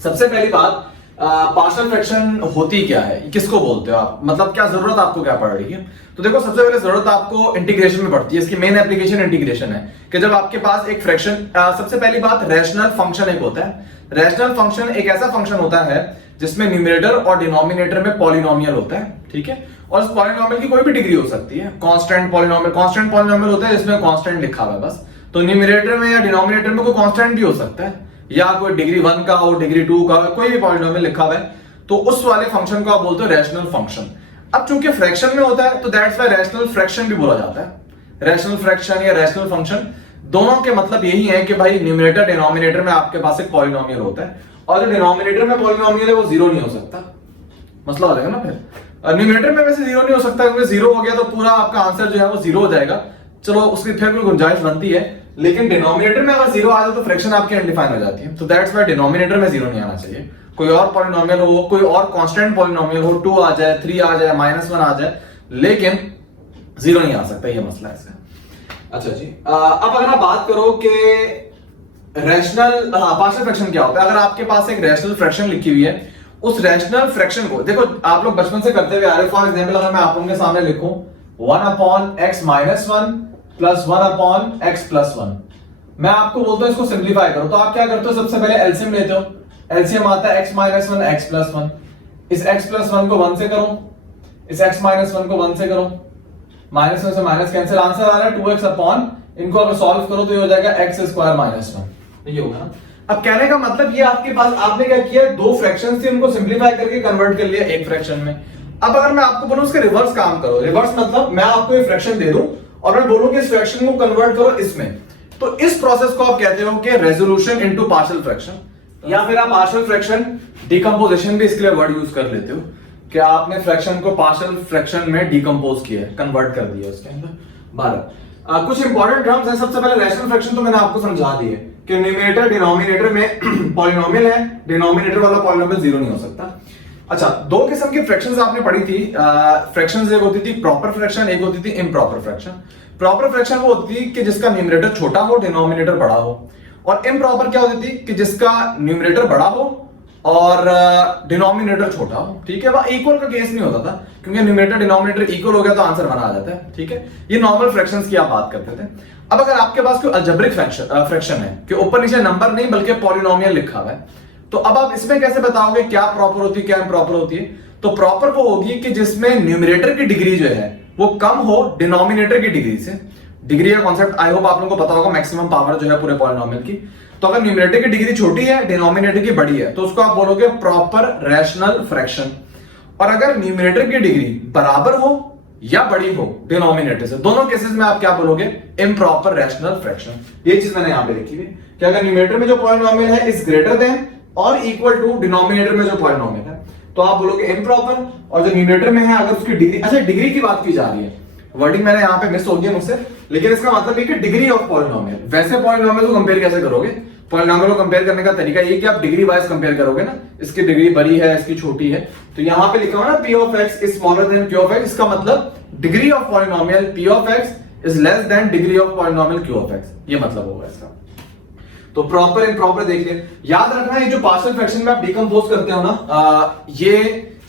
सबसे पहली बात, पार्शियल फ्रैक्शन होती क्या है, किसको बोलते हो आप, मतलब क्या जरूरत आपको क्या पड़ रही है। तो देखो, सबसे पहले जरूरत आपको इंटीग्रेशन में पड़ती है। इसकी मेन एप्लीकेशन इंटीग्रेशन है कि जब आपके पास एक फ्रैक्शन, सबसे पहली बात रैशनल फंक्शन एक होता है। रैशनल फंक्शन एक ऐसा फंक्शन होता है जिसमें न्यूमरेटर और डिनोमिनेटर में पॉलिनोमियल होता है, ठीक है। और उस पॉलिनोमियल की कोई भी डिग्री हो सकती है। कांस्टेंट पॉलिनोमियल होता है जिसमें कांस्टेंट लिखा हुआ है बस। तो न्यूमरेटर में या डिनोमिनेटर में कोई कांस्टेंट भी हो सकता है, या कोई डिग्री 1 का हो, डिग्री 2 का, कोई भी पॉलिनोमियल लिखा हुआ है, तो उस वाले फंक्शन को आप बोलते हो रैशनल फंक्शन। अब चूंकि फ्रैक्शन में होता है तो दैट्स व्हाई रैशनल फ्रैक्शन भी बोला जाता है। रैशनल फ्रैक्शन या रैशनल फंक्शन दोनों के मतलब यही है कि भाई न्यूमरेटर डिनोमिनेटर में आपके पास एक पॉलिनोमियल होता है, और जो डिनोमिनेटर में पॉलिनोमियल है वो जीरो नहीं हो सकता। मसला हो जाएगा ना फिर। न्यूमरेटर में वैसे जीरो नहीं हो सकता, क्योंकि जीरो हो गया तो पूरा आपका आंसर जो है वो जीरो हो जाएगा। चलो उसकी फिर कोई गुंजाइश बनती है, लेकिन डिनोमिनेटर में अगर जीरो आ जाए तो फ्रैक्शन आपकी अनडिफाइन हो जाती है। तो दैट्स व्हाई डिनोमिनेटर में जीरो नहीं आना चाहिए। कोई और पॉलिनोमियल हो, कोई और कांस्टेंट पॉलिनोमियल हो, 2 आ जाए, 3 आ जाए, -1 आ जाए, लेकिन जीरो नहीं आ सकता, ये मसला है इसका। अच्छा जी, अब अगर आप बात करो कि रैशनल पार्शियल फ्रैक्शन क्या होता है। अगर आपके पास एक रैशनल फ्रैक्शन लिखी हुई है, उस रैशनल फ्रैक्शन को देखो, आप लोग बचपन से करते हुए आ रहे। फॉर एग्जांपल अगर मैं आप लोगों के सामने लिखूं 1/x-1 प्लस 1/x+1, मैं आपको बोलता हूं इसको सिंप्लीफाई करो, तो आप क्या करते हो, सबसे पहले एलसीएम लेते हो। एलसीएम आता है x-1 x+1। इस x+1 को 1 से करो, इस x-1 को 1 से करो, माइनस में से माइनस कैंसिल, आंसर आ रहा है 2x अपॉन, इनको अगर सॉल्व करो तो ये हो जाएगा x² -1, ये होगा ना। अब कहने का मतलब ये आपके पास, आपने क्या किया, दो फ्रैक्शंस थे उनको सिंप्लीफाई करके कन्वर्ट कर लिया एक फ्रैक्शन में। अब अगर मैं आपको बोलूं उसके रिवर्स काम करो, रिवर्स मतलब मैं आपको ये फ्रैक्शन दे दूं और मैं बोलूं कि इस फ्रैक्शन को कन्वर्ट करो इसमें, तो इस प्रोसेस को आप कहते हो कि रेजोल्यूशन इनटू पार्शियल फ्रैक्शन, या फिर आप पार्शियल फ्रैक्शन डिकम्पोजिशन भी इसके लिए वर्ड यूज कर लेते हो कि आपने फ्रैक्शन को पार्शियल फ्रैक्शन में डिकम्पोज किया है, कन्वर्ट कर दिया उसके अंदर। 12 कुछ इंपॉर्टेंट टर्म्स हैं। सबसे पहले रैशनल फ्रैक्शन तो मैंने आपको समझा दिए कि न्यूमरेटर डिनोमिनेटर में पॉलिनोमियल है, डिनोमिनेटर वाला पॉलिनोमियल जीरो नहीं हो सकता। अच्छा, दो किस्म की फ्रैक्शंस आपने पढ़ी थी। फ्रैक्शंस एक होती थी प्रॉपर फ्रैक्शन, एक होती थी इम्प्रॉपर फ्रैक्शन। प्रॉपर फ्रैक्शन वो होती थी कि जिसका न्यूमरेटर छोटा हो, डिनोमिनेटर बड़ा हो। और इम्प्रॉपर क्या होती थी कि जिसका न्यूमरेटर बड़ा हो और डिनोमिनेटर छोटा हो, ठीक है। वह इक्वल का केस नहीं होता था, क्योंकि न्यूमरेटर डिनोमिनेटर इक्वल हो गया तो आंसर 1 आ जाता है, ठीक है। ये नॉर्मल फ्रैक्शंस की आप बात करते थे। अब अगर आपके पास कोई अलजेब्रिक फ्रैक्शन है कि ऊपर नीचे नंबर नहीं बल्कि पॉलिनोमियल लिखा हुआ है, तो अब आप इसमें कैसे बताओगे क्या प्रॉपर होती है क्या इम्प्रॉपर होती है। तो प्रॉपर वो होगी कि जिसमें न्यूमरेटर की डिग्री जो है वो कम हो डिनोमिनेटर की डिग्री से। डिग्री का कॉन्सेप्ट आई होप आप लोगों को पता होगा, मैक्सिमम पावर जो है पूरे पॉलिनोमियल की। तो अगर न्यूमरेटर की डिग्री छोटी है, डिनोमिनेटर की बड़ी है, तो उसको आप बोलोगे प्रॉपर रैशनल फ्रैक्शन। और अगर न्यूमरेटर की डिग्री बराबर हो या बड़ी हो डिनोमिनेटर से, दोनों केसेस में आप क्या बोलोगे, इम्प्रॉपर रैशनल फ्रैक्शन। ये चीज मैंने यहां पे लिखी हुई कि अगर न्यूमरेटर में जो पॉलिनोमियल है इज ग्रेटर देन और इक्वल टू डिनोमिनेटर में जो पॉलिनोमियल है, तो आप बोलोगे इम्प्रॉपर। और जो न्यूमरेटर में है अगर उसकी डिग्री, अच्छा डिग्री की बात की जा रही है, वर्डिंग मैंने यहां पे मिस हो गया मुझसे, लेकिन इसका मतलब है कि डिग्री ऑफ पॉलिनोमियल। वैसे पॉलिनोमियल को कंपेयर कैसे करोगे, पॉलिनोमियल को कंपेयर करने का तरीका ये कि आप डिग्री वाइज कंपेयर करोगे ना, इसकी डिग्री बड़ी है इसकी छोटी है, तो यहां पे लिखा हुआ ना p of x is smaller than q of x, इसका मतलब degree of polynomial p of x is less than degree of polynomial q of x, ये मतलब होगा इसका। तो प्रॉपर इम्प्रॉपर देखिए, याद रखना ये जो पार्शियल फ्रैक्शन में आप डिकम्पोज करते हो ना, ये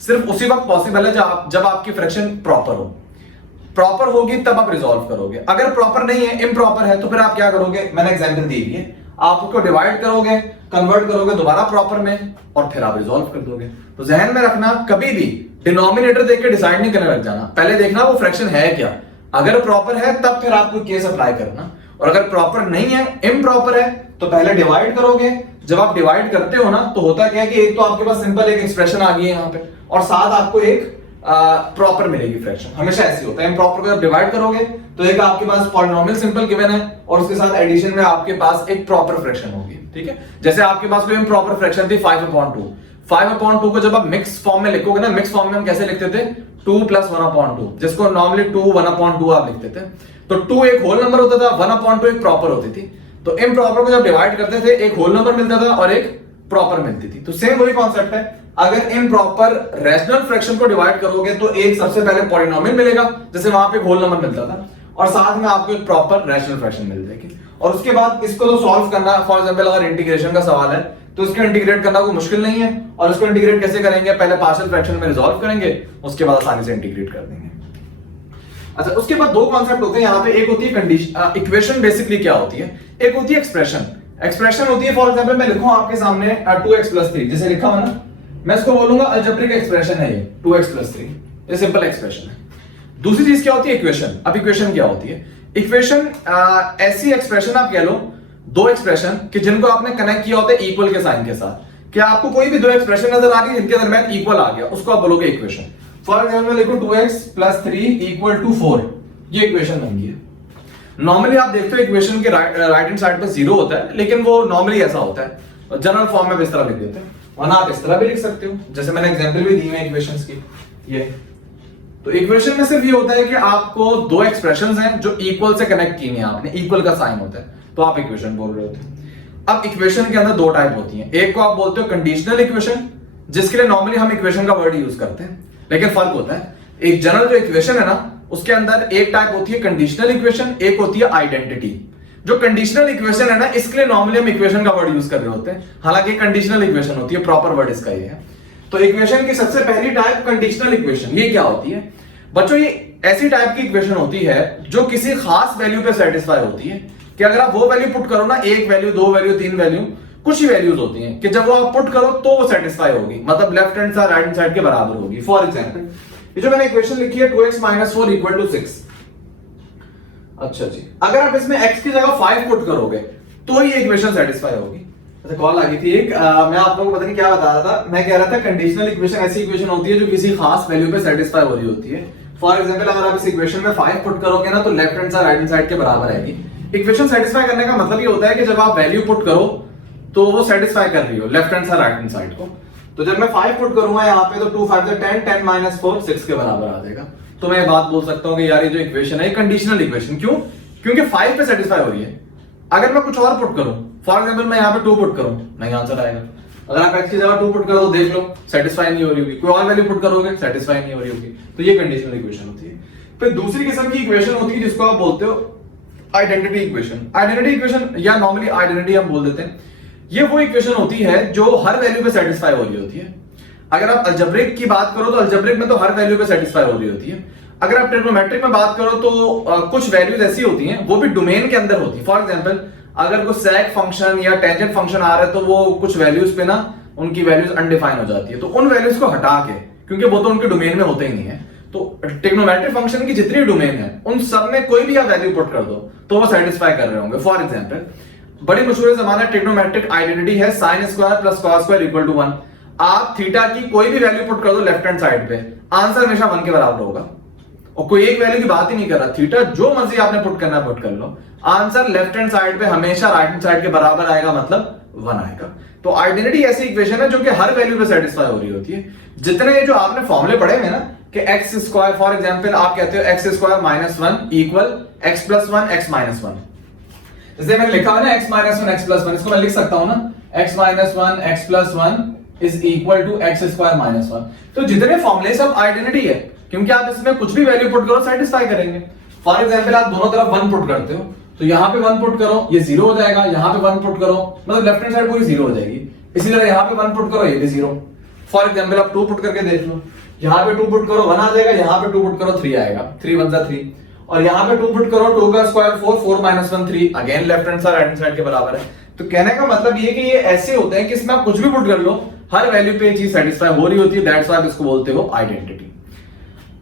सिर्फ उसी वक्त पॉसिबल है जब आपकी फ्रैक्शन प्रॉपर हो। प्रॉपर होगी तब आप रिजॉल्व करोगे, अगर प्रॉपर नहीं है, इम्प्रॉपर है, तो फिर आप क्या करोगे, मैंने एग्जांपल दी है, आप उसको डिवाइड करोगे, कन्वर्ट करोगे दोबारा प्रॉपर में, और फिर आप रिजॉल्व कर दोगे। तो जहन में रखना, कभी भी डिनोमिनेटर देख के डिसाइड नहीं करने लग जाना, पहले देखना वो फ्रैक्शन है क्या। अगर प्रॉपर है तब फिर आपको केस अप्लाई करना, और अगर प्रॉपर नहीं है, इम्प्रॉपर है, तो पहले डिवाइड करोगे। जब आप डिवाइड करते हो ना, तो होता क्या है कि एक तो आपके पास सिंपल एक एक्सप्रेशन आ गई है यहाँ पे, और साथ आपको एक प्रॉपर मिलेगी फ्रैक्शन। हमेशा ऐसी होता है, इम्प्रॉपर को जब डिवाइड करोगे तो एक आपके पास पॉलिनोमियल सिंपल गिवन है और उसके साथ एडिशन में आपके पास एक प्रॉपर फ्रैक्शन होगी, ठीक है। जैसे आपके पास कोई इम्प्रॉपर फ्रैक्शन थी 5/2, 5/2 को जब आप मिक्स फॉर्म में लिखोगे ना, मिक्स फॉर्म में हम कैसे लिखते थे, 2 + 1/2, जिसको नॉर्मली 2 1/2 आप लिखते थे। तो 2 एक होल नंबर होता था, 1/2 एक प्रॉपर होती थी। तो इम्प्रॉपर को जब डिवाइड करते थे एक होल नंबर मिलता था और एक प्रॉपर मिलती थी। तो सेम वही कॉन्सेप्ट है, अगर इम्प्रॉपर रैशनल फ्रैक्शन को डिवाइड करोगे तो एक सबसे पहले पॉलिनोमियल मिलेगा, जैसे वहां पे एक होल नंबर मिलता था, और साथ में आपको एक प्रॉपर रैशनल फ्रैक्शन मिल जाएगी। और उसके बाद इसको तो सॉल्व करना, फॉर एग्जांपल अगर इंटीग्रेशन का सवाल है तो इसको इंटीग्रेट करना कोई मुश्किल नहीं है। और इसको इंटीग्रेट कैसे करेंगे, पहले पार्शियल फ्रैक्शन में रिजॉल्व करेंगे, उसके बाद आसानी से इंटीग्रेट कर देंगे। अच्छा, उसके बाद दो कॉन्सेप्ट होते हैं यहाँ पे, एक होती है कंडीशन, इक्वेशन बेसिकली क्या होती है, एक होती है एक्सप्रेशन। एक्सप्रेशन होती है, फॉर एग्जांपल मैं लिखूं आपके सामने 2x + 3 जैसे लिखा हुआ ना, मैं इसको बोलूंगा अलजेब्रिक एक्सप्रेशन है ये 2x + 3, ये सिंपल एक्सप्रेशन है। दूसरी चीज क्या होती है, इक्वेशन। अब इक्वेशन क्या होती है, इक्वेशन ऐसी एक्सप्रेशन आप कह लो, दो एक्सप्रेशन कि जिनको आपने कनेक्ट किया होता है इक्वल के साइन के साथ, कि आपको कोई भी दो एक्सप्रेशन नजर आ रही है जिनके दरमियान इक्वल आ गया, उसको आप बोलोगे इक्वेशन। फॉर एग्जाम्पल लिखो 2x + 3 = 4, ये इक्वेशन बन गई है। नॉर्मली आप देखते हो इक्वेशन के राइट हैंड साइड पे 0 होता है, लेकिन वो नॉर्मली ऐसा होता है, जनरल फॉर्म में इस तरह लिख देते हैं, वरना आप इस तरह भी लिख सकते हो, जैसे मैंने एग्जांपल भी दी है इक्वेशंस की। ये तो इक्वेशन में सिर्फ ये होता है कि आपको दो एक्सप्रेशंस हैं जो इक्वल से कनेक्ट की हैं आपने, इक्वल का साइन होता है, तो आप इक्वेशन बोल रहे होते हैं। अब इक्वेशन के अंदर दो टाइप होती हैं, एक को आप बोलते हो कंडीशनल इक्वेशन, जिसके लिए नॉर्मली हम इक्वेशन का वर्ड यूज करते हैं, लेकिन फर्क होता है। एक जनरल जो इक्वेशन है ना, उसके अंदर एक टाइप होती है कंडीशनल इक्वेशन, एक होती है आइडेंटिटी। जो कंडीशनल इक्वेशन है ना, इसके लिए नॉर्मली हम इक्वेशन का वर्ड यूज कर रहे होते हैं, हालांकि कंडीशनल इक्वेशन होती है, प्रॉपर वर्ड इसका ये है। तो इक्वेशन की सबसे पहली टाइप कंडीशनल इक्वेशन, ये क्या होती है बच्चों, ये ऐसी टाइप की इक्वेशन होती है जो किसी खास वैल्यू पे सेटिस्फाई होती है, कि अगर आप वो वैल्यू पुट करो ना, एक वैल्यू, दो वैल्यू, तीन वैल्यू, कुछ ही वैल्यूज होती हैं कि जब वो आप पुट करो तो वो सेटिस्फाई होगी, मतलब left hand side right hand side के बराबर होगी। फॉर एग्जांपल ये जो मैंने इक्वेशन लिखी है 2x - 4 = 6, अच्छा जी, अगर आप इसमें x की जगह 5 पुट करोगे तो ये इक्वेशन सेटिस्फाई होगी। अच्छा, कॉल आ गई थी एक, मैं आप लोगों को पता नहीं क्या बता रहा था, मैं कह रहा था कंडीशनल इक्वेशन ऐसी इक्वेशन होती है जो किसी खास वैल्यू पे सेटिस्फाई हो रही होती है। फॉर एग्जांपल अगर आप इस इक्वेशन में 5 पुट करोगे ना, तो left hand side right hand side के बराबर आएगी। इक्वेशन सेटिस्फाई करने का मतलब ये होता है कि जब आप वैल्यू पुट करो तो वो सेटिस्फाई कर रही हो left hand side right hand side को। तो जब मैं 5 पुट करूंगा यहाँ पे, तो 2 5 10, 10 - 4 6 के बराबर आ जाएगा। तो मैं ये बात बोल सकता हूँ कि यार ये जो इक्वेशन है कंडीशनल इक्वेशन, क्यों, क्योंकि 5 पे सेटिस्फाई हो रही है। अगर मैं कुछ और पुट करूं, फॉर एग्जांपल मैं यहाँ पे 2 पुट करूं, नहीं आंसर आएगा। अगर आप x की जगह 2 पुट करो तो देख लो सेटिस्फाई नहीं हो रही होगी, कोई और वैल्यू पुट करोगे सेटिस्फाई नहीं हो रही होगी। तो ये कंडीशनल इक्वेशन होती है। फिर दूसरी किस्म की इक्वेशन होती है जिसको आप बोलते हो आइडेंटिटी इक्वेशन। आइडेंटिटी इक्वेशन या नॉर्मली आइडेंटिटी हम बोल देते हैं, ये वो इक्वेशन होती है जो हर वैल्यू पे सेटिस्फाई हो रही होती है। अगर आप अलजेब्रिक की बात करो तो अलजेब्रिक में तो हर वैल्यू पे सेटिस्फाई हो रही होती है। अगर आप ट्रिग्नोमेट्रिक में बात करो तो कुछ वैल्यूज ऐसी होती हैं, वो भी डोमेन के अंदर होती है। फॉर एग्जांपल अगर कोई सेक फंक्शन या टेंजेंट फंक्शन आ रहा है तो वो कुछ वैल्यूज पे ना उनकी वैल्यूज अनडिफाइंड हो जाती है, तो उन वैल्यूज को हटा के, क्योंकि वो तो उनके डोमेन में होते ही नहीं है, तो ट्रिग्नोमेट्रिक फंक्शन की जितनी डोमेन है उन सब में कोई भी आप वैल्यू पुट कर दो तो वो सेटिस्फाई कर रहे होंगे। फॉर एग्जांपल बड़ी मशहूर जमाना ट्रिग्नोमेट्रिक आइडेंटिटी है sin² + cos² = 1। आप थीटा की कोई भी वैल्यू पुट कर दो लेफ्ट हैंड साइड पे, आंसर हमेशा 1 के बराबर होगा, और कोई एक वैल्यू की बात ही नहीं कर रहा, थीटा जो मर्जी आपने पुट करना पुट कर लो, आंसर लेफ्ट हैंड साइड पे हमेशा राइट हैंड साइड के बराबर आएगा, मतलब 1 आएगा। तो आइडेंटिटी ऐसी इक्वेशन है जो कि हर वैल्यू पे सेटिस्फाई हो रही होती है। जितने ये जो आपने फॉर्मूले पढ़े हुए ना कि x², फॉर एग्जांपल आप कहते हो x² - 1 = x + 1 x - 1, जैसे मैंने लिखा है ना x - 1 x + 1, इसको मैं लिख सकता हूं ना x - 1 x + 1 = x² - 1। तो जितने फॉर्मूले सब आइडेंटिटी है, क्योंकि आप इसमें कुछ भी वैल्यू पुट करो सेटिस्फाई करेंगे। फॉर एग्जांपल आप दोनों तरफ 1 पुट करते हो, तो यहाँ पे 1 पुट करो ये 0 हो जाएगा, यहाँ पे 1 पुट करो मतलब लेफ्ट हैंड साइड पूरी 0 हो जाएगी। इसी तरह यहाँ पे 1 पुट करो ये भी 0। फॉर एग्जांपल आप 2 पुट करके देख लो, यहाँ पे 2 पुट करो 1 आ जाएगा, यहाँ पे 2 पुट करो 3 आएगा, 3 1 = 3, और यहाँ पे 2 पुट करो 2 का square 4, 4 - 1 3, again left hand side right hand side के बराबर है। तो कहने का मतलब ये कि ये ऐसे होते हैं कि इसमें आप कुछ भी पुट कर लो हर वैल्यू पे ये चीज सेटिस्फाई हो रही होती है, दैट्स व्हाई आप इसको बोलते हो आइडेंटिटी।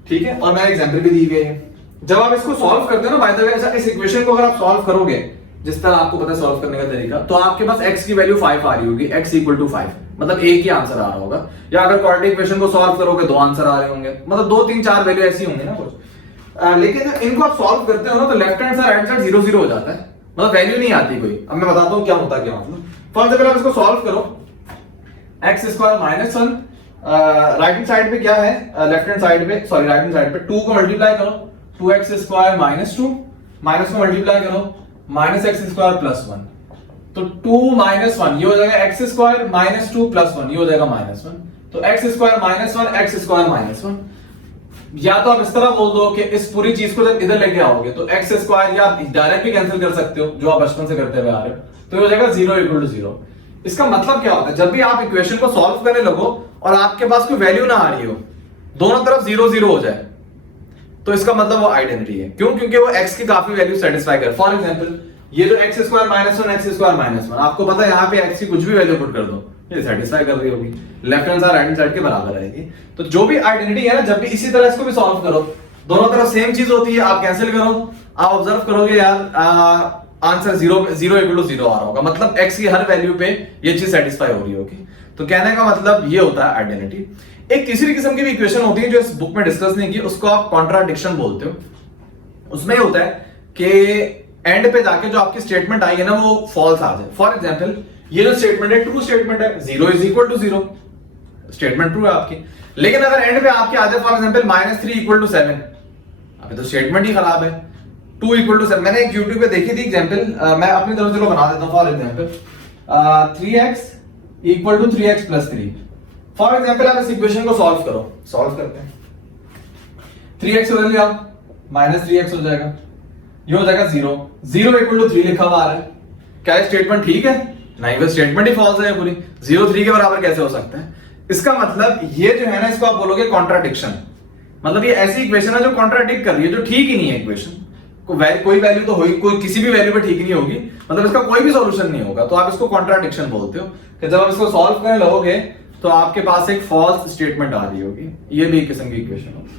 ठीक है, और मैं एग्जांपल भी दी गई है। जब आप इसको सॉल्व करते हो ना, बाय द वे ऐसा इस इक्वेशन को अगर आप सॉल्व करोगे जिस तरह आपको पता है सॉल्व करने का तरीका, तो आपके पास x की वैल्यू 5 आ रही होगी, x = 5, मतलब एक ही आंसर आ रहा होगा। या अगर क्वाड्रेटिक इक्वेशन को सॉल्व करोगे 2 आंसर आ रहे होंगे, मतलब 2 3 4 वैल्यू ऐसी होंगी ना कुछ। लेकिन इनको आप सॉल्व करते हो ना तो left hand side right side 0 0 हो जाता है, मतलब वैल्यू नहीं आती कोई। अब मैं बताता हूं क्या होता क्या मतलब। फॉर एग्जांपल आप इसको सॉल्व करो, x² - 1 राइट हैंड साइड पे क्या है, लेफ्ट हैंड साइड पे, सॉरी राइट हैंड साइड पे 2 को मल्टीप्लाई करो, 2x² - 2 माइनस को मल्टीप्लाई करो -x² + 1, तो 2 - 1 ये हो जाएगा x² - 2 + 1 ये हो जाएगा -1, तो x² - 1 x² - 1। या तो आप इस तरह बोल दो कि इस पूरी चीज को जब इधर लेके आओगे तो x² या आप डायरेक्ट भी कैंसिल कर सकते हो जो आप बचपन से करते हुए आ रहे हो, तो ये हो जाएगा 0 = 0। इसका मतलब क्या होता है, जब भी आप इक्वेशन को सॉल्व करने लगो और आपके पास कोई वैल्यू ना आ रही हो, दोनों तरफ 0 0 हो जाए, तो इसका मतलब वो आइडेंटिटी है। क्यों? क्योंकि वो x की काफी वैल्यू सेटिस्फाई कर। फॉर एग्जांपल ये जो x square minus 1 x square minus 1, आपको पता है यहाँ पे x की कुछ भी वैल्यू पुट कर दो, ये सेटिस्फाई कर रही होगी, left hand side right hand side के बराबर रहेगी। तो जो भी आइडेंटिटी है ना, जब भी इसी तरह इसको भी सॉल्व करो, दोनों तरफ सेम चीज होती है, आप कैंसिल करो, आप ऑब्जर्व करोगे यार आंसर 0 0 आ रहा होगा, मतलब x की हर वैल्यू पे ये चीज सेटिस्फाई हो रही होगी। तो कहने का मतलब ये होता है आइडेंटिटी। एक तीसरी किस्म की भी इक्वेशन होती है जो इस बुक में डिस्कस नहीं की, उसको आप कॉन्ट्राडिक्शन बोलते हो। उसमें ये होता है कि एंड पे जाके जो आपकी स्टेटमेंट आई है ना वो फॉल्स आ जाए। फॉर एग्जांपल ये जो स्टेटमेंट है ट्रू स्टेटमेंट है, 0 = 0, स्टेटमेंट ट्रू है आपकी, लेकिन अगर एंड पे आपके आ जाए फॉर एग्जांपल -3 = 7, अभी तो स्टेटमेंट ही खराब है। 2 = 7, मैंने एक YouTube पे देखी थी एग्जांपल, मैं अपनी तरफ से बना देता हूं। For example 3x = 3x + 3। For example आप इस इक्वेशन को सॉल्व करो, सॉल्व करते हैं, 3x बदल लिया -3x हो जाएगा, ये हो जाएगा 0 0 = 3 लिखा हुआ आ रहा है। क्या ये स्टेटमेंट ठीक है? नहीं, वो स्टेटमेंट ही फॉल्स है पूरी। 0 3 के बराबर कैसे हो सकता है? इसका मतलब ये जो है ना, इसको आप बोलोगे कॉन्ट्राडिक्शन। मतलब ये ऐसी इक्वेशन है जो कॉन्ट्राडिक्ट कर रही है, जो ठीक ही नहीं है इक्वेशन। कोई वैल्यू तो होगी, कोई किसी भी वैल्यू पे ठीक नहीं होगी, मतलब इसका कोई भी सॉल्यूशन नहीं होगा, तो आप इसको कॉन्ट्राडिक्शन बोलते हो। कि जब आप इसको सॉल्व करने लगोगे तो आपके पास एक फॉल्स स्टेटमेंट आ रही होगी, ये भी एक किस्म की इक्वेशन होगी।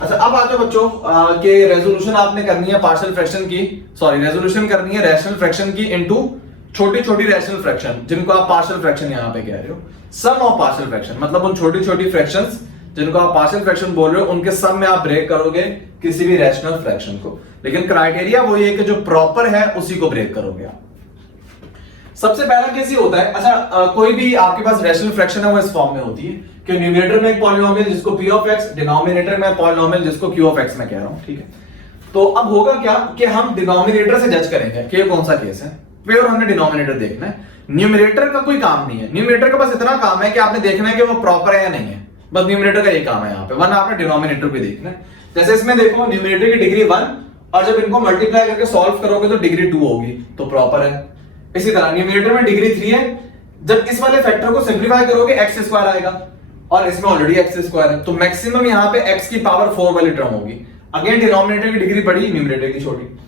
अच्छा, अब आ जाओ बच्चों कि रेजोल्यूशन आपने करनी है पार्शियल फ्रैक्शन की, सॉरी रेजोल्यूशन करनी है रैशनल फ्रैक्शन की इनटू छोटी छोटी रैशनल फ्रैक्शन, जिनको आप पार्शियल फ्रैक्शन यहां पे कह रहे हो। सम ऑफ पार्शियल फ्रैक्शन मतलब उन छोटी छोटी फ्रैक्शंस जिनको आप पार्शियल फ्रैक्शन बोल रहे हो, उनके सम में आप ब्रेक करोगे किसी भी रैशनल फ्रैक्शन को, लेकिन क्राइटेरिया वही है कि जो प्रॉपर है उसी को ब्रेक करोगे आप। सबसे पहला केस ये होता है, अच्छा कोई भी आपके पास रैशनल फ्रैक्शन है वो इस फॉर्म में होती है कि न्यूमरेटर में एक पॉलिनोमियल जिसको p ऑफ x, डिनोमिनेटर में पॉलिनोमियल जिसको q ऑफ x मैं कह रहा हूं, ठीक है। तो अब होगा क्या कि हम डिनोमिनेटर से जज करेंगे कि ये कौन सा केस है, फिर हमने डिनोमिनेटर देखना है। न्यूमरेटर का कोई काम नहीं है, न्यूमरेटर का बस इतना काम है कि आपने देखना है कि वो प्रॉपर है या नहीं है, बस न्यूमरेटर का ये काम है यहाँ पे, वरना आपने डिनोमिनेटर भी देखना है। जैसे इसमें देखो न्यूमरेटर की डिग्री 1 और जब इनको मल्टीप्लाई करके सॉल्व करोगे तो डिग्री 2 होगी, तो प्रॉपर है। इसी तरह न्यूमरेटर में डिग्री 3 है, जब इस वाले फैक्टर को सिंपलीफाई करोगे x² आएगा और इसमें ऑलरेडी x² है, तो मैक्सिमम यहाँ पे x की पावर 4 वाली टर्म होगी। अगेन डिनोमिनेटर की डिग्री बड़ी, न्यूमरेटर की छोटी।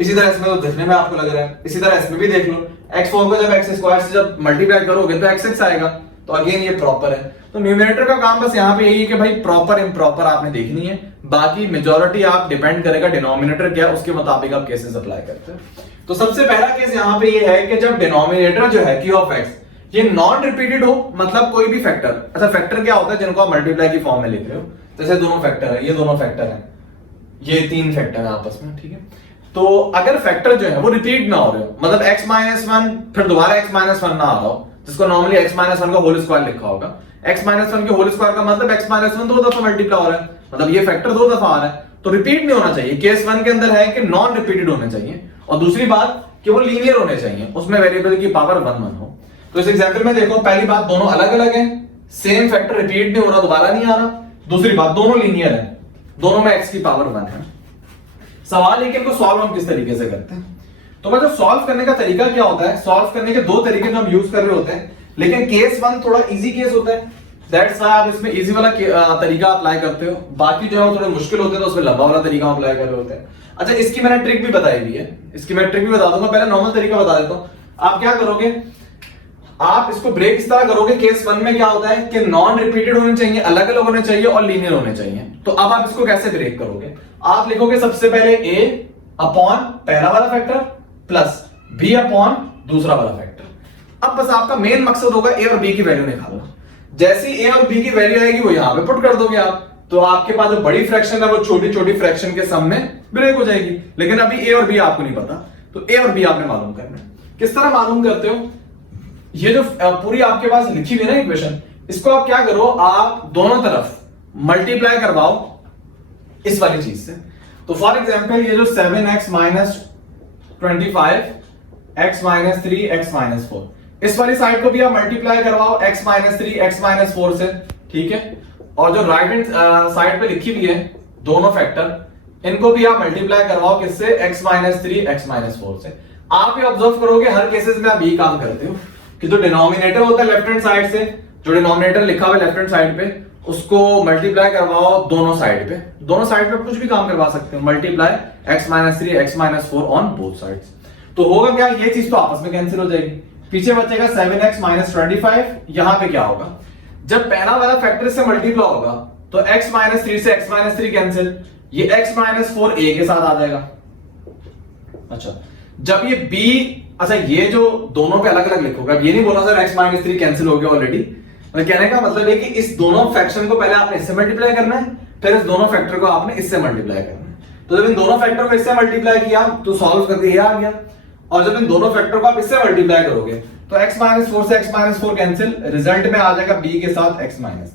इसी तरह इसमें तो देखने में आपको लग रहा है, इसी तरह इसमें भी देख लो, x4 को जब x² से जब मल्टीप्लाई करोगे तो x6 आएगा, तो अगेन ये प्रॉपर है। तो न्यूमरेटर का काम बस यहाँ पे यही है कि भाई प्रॉपर इम्प्रॉपर आपने देखनी है, बाकी मेजॉरिटी आप डिपेंड करेगा डिनोमिनेटर क्या उसके मुताबिक आप केसेस अप्लाई करते हैं। तो सबसे पहला केस यहाँ पे ये है कि जब डिनोमिनेटर जो है q ऑफ x ये नॉन रिपीटेड हो, मतलब कोई भी फैक्टर, अच्छा फैक्टर क्या होता है जिनको आप मल्टीप्लाई की फॉर्म में लिख रहे हो, जैसे दोनों फैक्टर है, ये दोनों फैक्टर है, ये 3 फैक्टर है आपस में, ठीक है। तो अगर फैक्टर जो है वो रिपीट ना हो रहे हो, मतलब x-1 फिर दोबारा x-1 ना आ रहा हो, जिसको नॉर्मली x-1 का होल स्क्वायर लिखा होगा, x-1 के होल स्क्वायर का मतलब x-1 2 दफा मल्टीप्लाई हो रहा है, मतलब ये फैक्टर 2 दफा आ रहा है, तो रिपीट नहीं होना चाहिए। केस 1 के अंदर है कि नॉन रिपीटेड होने चाहिए, और दूसरी बात कि वो लीनियर होने चाहिए, उसमें वेरिएबल की पावर 1 1 हो। तो इस एग्जांपल में देखो, पहली बात दोनों अलग अलग हैं, सेम फैक्टर रिपीट नहीं हो रहा, दोबारा नहीं आ रहा। दूसरी बात दोनों लीनियर है, दोनों में x की पावर 1 है। सवाल है कि इनको सॉल्व हम किस तरीके से करते हैं। तो मतलब सॉल्व करने का तरीका क्या होता है, सॉल्व करने के 2 तरीके जो हम यूज कर रहे होते हैं, लेकिन केस 1 थोड़ा इजी केस होता है, दैट्स व्हाई आप इसमें इजी वाला तरीका अप्लाई करते हो, बाकी जो है थोड़े मुश्किल होते हैं तो उसमें लंबा वाला तरीका अप्लाई कर रहे होते हैं। अच्छा, इसकी मैंने ट्रिक भी बताई हुई है, इसकी मैं ट्रिक भी बता दूंगा, पहले नॉर्मल तरीका बता देता हूं। आप क्या करोगे, आप इसको ब्रेक इस तरह करोगे, केस 1 में क्या होता है कि नॉन रिपीटेड होने चाहिए, अलग अलग होने चाहिए और लीनियर होने चाहिए। तो अब आप इसको कैसे ब्रेक करोगे, आप लिखोगे सबसे पहले a अपॉन पहला वाला फैक्टर प्लस b अपॉन दूसरा वाला फैक्टर। अब बस आपका मेन मकसद होगा a और b की वैल्यू निकालना। जैसे a और b की वैल्यू आएगी वो यहां पे पुट कर दोगे आप, तो आपके पास जो बड़ी फ्रैक्शन है वो छोटी छोटी फ्रैक्शन के सम में ब्रेक हो जाएगी। लेकिन अभी a और b आपको नहीं पता, तो a और b आपने मालूम करना है। किस तरह मालूम करते हो, ये जो पूरी आपके पास लिखी हुई है ना इक्वेशन, इसको आप क्या करो, आप दोनों तरफ मल्टीप्लाई करवाओ इस वाली चीज से। तो फॉर एग्जांपल ये जो 7x minus 25 x minus 3 x minus 4, इस वाली साइड को भी आप मल्टीप्लाई करवाओ x माइनस 3 x माइनस 4 से, ठीक है। और जो राइट हैंड साइड पे लिखी हुई है दोनों फैक्टर, इनको भी आप मल्टीप्लाई करवाओ किससे, x माइनस 3 x माइनस 4 से। आप ये ऑब्जर्व करोगे हर केसेस में आप यही काम करते हो कि जो डिनोमिनेटर होता है लेफ्ट हैंड साइड से, जो डिनोमिनेटर लिखा हुआ है लेफ्ट हैंड साइड पे, उसको मल्टीप्लाई करवाओ दोनों साइड पे। दोनों साइड पे कुछ भी काम करवा सकते हो, multiply x-3 x-4 on both sides. तो होगा क्या, ये चीज तो आपस में कैंसिल हो जाएगी, पीछे बचेगा 7x-25। यहां पे क्या होगा, जब पहला वाला फैक्टर से मल्टीप्लाई होगा तो x-3 से x-3 कैंसिल, ये x-4 a के साथ आ जाएगा। अच्छा, जब ये b, अच्छा ये जो दोनों पे अलग अलग लिखोगे, अब ये नहीं बोला सर x-3 कैंसिल हो गया ऑलरेडी। कहने का मतलब है कि इस दोनों फ्रैक्शन को पहले आपने इससे मल्टीप्लाई करना है, फिर इस दोनों फैक्टर को आपने इससे मल्टीप्लाई करना है। तो जब इन दोनों फैक्टर को इससे मल्टीप्लाई किया तो सॉल्व करके ये आ गया, और जब इन दोनों फैक्टर को आप इससे मल्टीप्लाई करोगे तो x-4 से x-4 कैंसिल, रिजल्ट में आ जाएगा b के साथ x-3।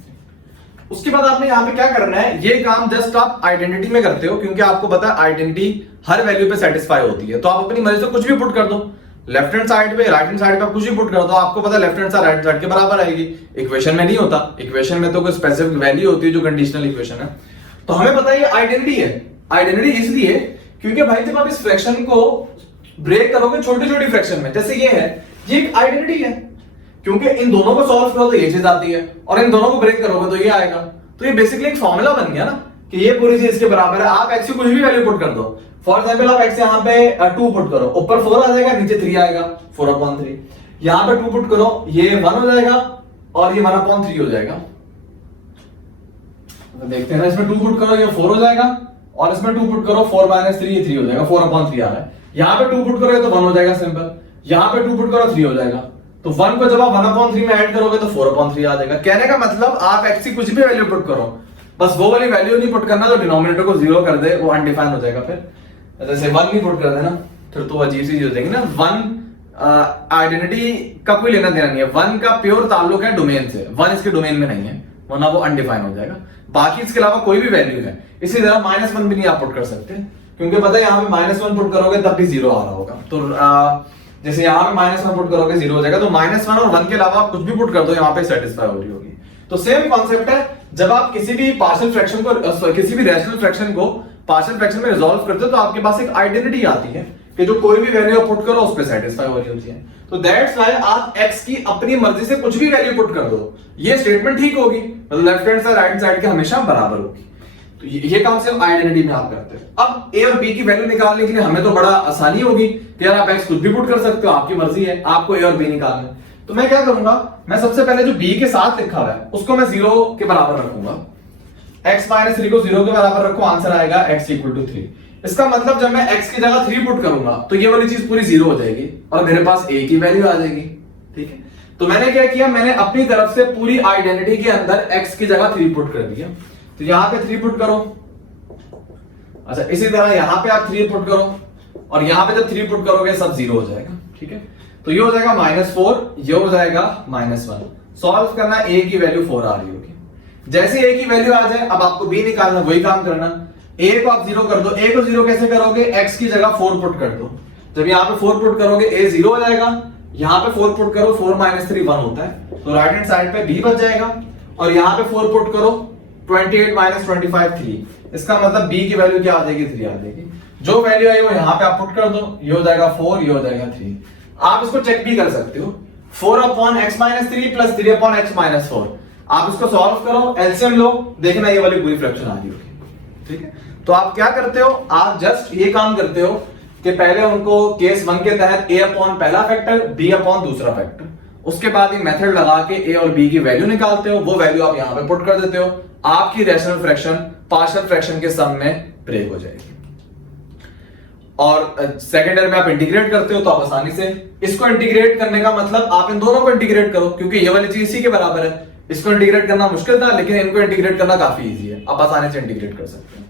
उसके बाद आपने यहाँ पे क्या करना है, ये काम जस्ट आप आइडेंटिटी में करते हो, क्योंकि आपको पता है आइडेंटिटी हर वैल्यू पे सेटिस्फाई होती है। तो आप अपनी मर्जी से कुछ भी पुट कर दो, लेफ्ट हैंड साइड पे राइट हैंड साइड पे आप कुछ भी पुट कर दो, आपको पता है left hand side right side के बराबर आएगी। इक्वेशन में नहीं होता, इक्वेशन में तो कोई स्पेसिफिक वैल्यू होती है जो कंडीशनल इक्वेशन है। तो हमें पता है ये आइडेंटिटी है। आइडेंटिटी इसलिए क्योंकि भाई जब आप इस फ्रैक्शन को ब्रेक करोगे छोटी छोटी फ्रैक्शन में, जैसे ये है, ये एक आइडेंटिटी है, क्योंकि इन दोनों को सॉल्व करो तो ये चीज आती है, और इन दोनों को ब्रेक करोगे तो ये आएगा। तो ये बेसिकली एक फॉर्मूला बन गया ना कि ये पूरी चीज इसके बराबर है। आप x की कुछ भी वैल्यू पुट कर दो, फॉर एग्जांपल आप x यहाँ पे 2 पुट करो, ऊपर 4 आ जाएगा, नीचे 3 आएगा, 4/3। यहाँ पे 2 पुट करो, ये 1 हो जाएगा और ये 1/3 हो जाएगा। तो देखते हैं ना, इसमें 2 पुट करो ये 4 हो जाएगा, और इसमें 2 पुट करो 4 - 3 ये 3 हो जाएगा, 4/3 आ रहा है। यहाँ पे 2 पुट करोगे तो 1 हो जाएगा सिंपल, यहाँ पे 2 पुट करो 3 हो जाएगा। तो 1 को जब आप 1/3 में ऐड करोगे तो 4/3 आ जाएगा। कहने का मतलब आप x की कुछ भी वैल्यू पुट करो, बस वो वाली वैल्यू नहीं पुट करना जो डिनोमिनेटर को 0 कर दे, वो अनडिफाइन हो जाएगा। फिर जैसे 1 नहीं पुट कर देना, फिर तो अजीब सी चीज हो जाएगी ना। 1 आइडेंटिटी का कोई लेना देना नहीं है, 1 का प्योर ताल्लुक है डोमेन से, 1 इसके डोमेन में नहीं है, वरना वो अनडिफाइन हो जाएगा। बाकी इसके अलावा कोई भी वैल्यू है। इसी तरह -1 भी नहीं आप पुट कर सकते, क्योंकि पता है यहाँ पे -1 पुट करोगे तब भी 0 आ रहा होगा। तो जैसे यहाँ पे -1 पुट करोगे 0 हो जाएगा, तो -1 और 1 के अलावा आप कुछ भी पुट कर दो, यहाँ पे सेटिस्फाई हो रही होगी। तो सेम कॉन्सेप्ट है, जब आप किसी भी पार्शियल फ्रैक्शन को, किसी भी रैशनल फ्रैक्शन को पार्शियल फ्रैक्शन में रिजॉल्व करते हो, तो आपके पास एक आइडेंटिटी आती है कि जो कोई भी वैल्यू पुट करो उस पे सेटिस्फाई हो रही होती है। तो दैट्स व्हाई आप x की अपनी मर्जी से कुछ भी वैल्यू पुट कर दो, ये स्टेटमेंट ठीक होगी, मतलब left hand side right side के हमेशा बराबर होगी। तो ये काम सिर्फ आइडेंटिटी में आप करते हो। अब a और b की वैल्यू निकालने के लिए हमें तो बड़ा आसानी होगी कि यार आप x कुछ भी पुट कर सकते हो, आपकी मर्जी है, आपको a और b निकालना। तो मैं क्या करूंगा, मैं सबसे पहले जो b के साथ लिखा हुआ है उसको मैं 0 के बराबर रखूंगा, x-3 को 0 के बराबर रखो, आंसर आएगा x = 3। इसका मतलब जब मैं x की जगह 3 पुट करूंगा तो ये वाली चीज पूरी 0 हो जाएगी और मेरे पास a की वैल्यू आ जाएगी। ठीक है, तो मैंने क्या किया, मैंने अपनी तरफ से पूरी आइडेंटिटी के अंदर x की जगह 3 पुट कर दिया। तो यहां पे 3 पुट करो, अच्छा इसी तरह यहां पे आप 3 पुट करो, और यहां पे जब 3 पुट करोगे सब 0 हो जाएगा। ठीक है, तो ये हो जाएगा -4, ये हो जाएगा -1। सॉल्व करना, a की वैल्यू 4 आ रही होगी। जैसे a की वैल्यू आ जाए, अब आपको b निकालना, वही काम करना। a को आप 0 कर दो, a को 0 कैसे करोगे, x की जगह 4 पुट कर दो। जब यहाँ पे 4 पुट करोगे a 0 हो जाएगा, यहाँ पे 4 पुट करो, 4 - 3 1 होता है, तो राइट हैंड साइड पे b बच जाएगा, और यहाँ पे 4 पुट करो, 28 - 25 3। इसका मतलब b की वैल्यू क्या आ जाएगी, 3 आ जाएगी। जो वैल्यू आई वो यहाँ पे आप पुट कर दो, ये हो जाएगा 4, ये हो जाएगा 3। आप इसको चेक भी कर सकते हो, 4/x-3 + 3/x-4। आप इसको सॉल्व करो, एलसीएम लो, देखना ये वाली पूरी फ्रैक्शन आ रही होगी। ठीक है, तो आप क्या करते हो, आप जस्ट ये काम करते हो कि पहले उनको केस 1 के तहत a/ पहला फैक्टर, b/ दूसरा फैक्टर, उसके बाद ये मेथड लगा के a और b की वैल्यू निकालते हो, वो वैल्यू आप यहां पे पुट कर देते हो, आपकी रैशनल फ्रैक्शन पार्शियल फ्रैक्शन के सम में ब्रेक हो जाएगी। और सेकंड ईयर में आप इंटीग्रेट करते हो तो आप आसानी से इसको इंटीग्रेट करने का मतलब आप इन दोनों को इंटीग्रेट करो, क्योंकि ये वाली चीज इसी के बराबर है। इसको इंटीग्रेट करना मुश्किल था, लेकिन इनको इंटीग्रेट करना काफी इजी है, आप आसानी से इंटीग्रेट कर सकते हैं।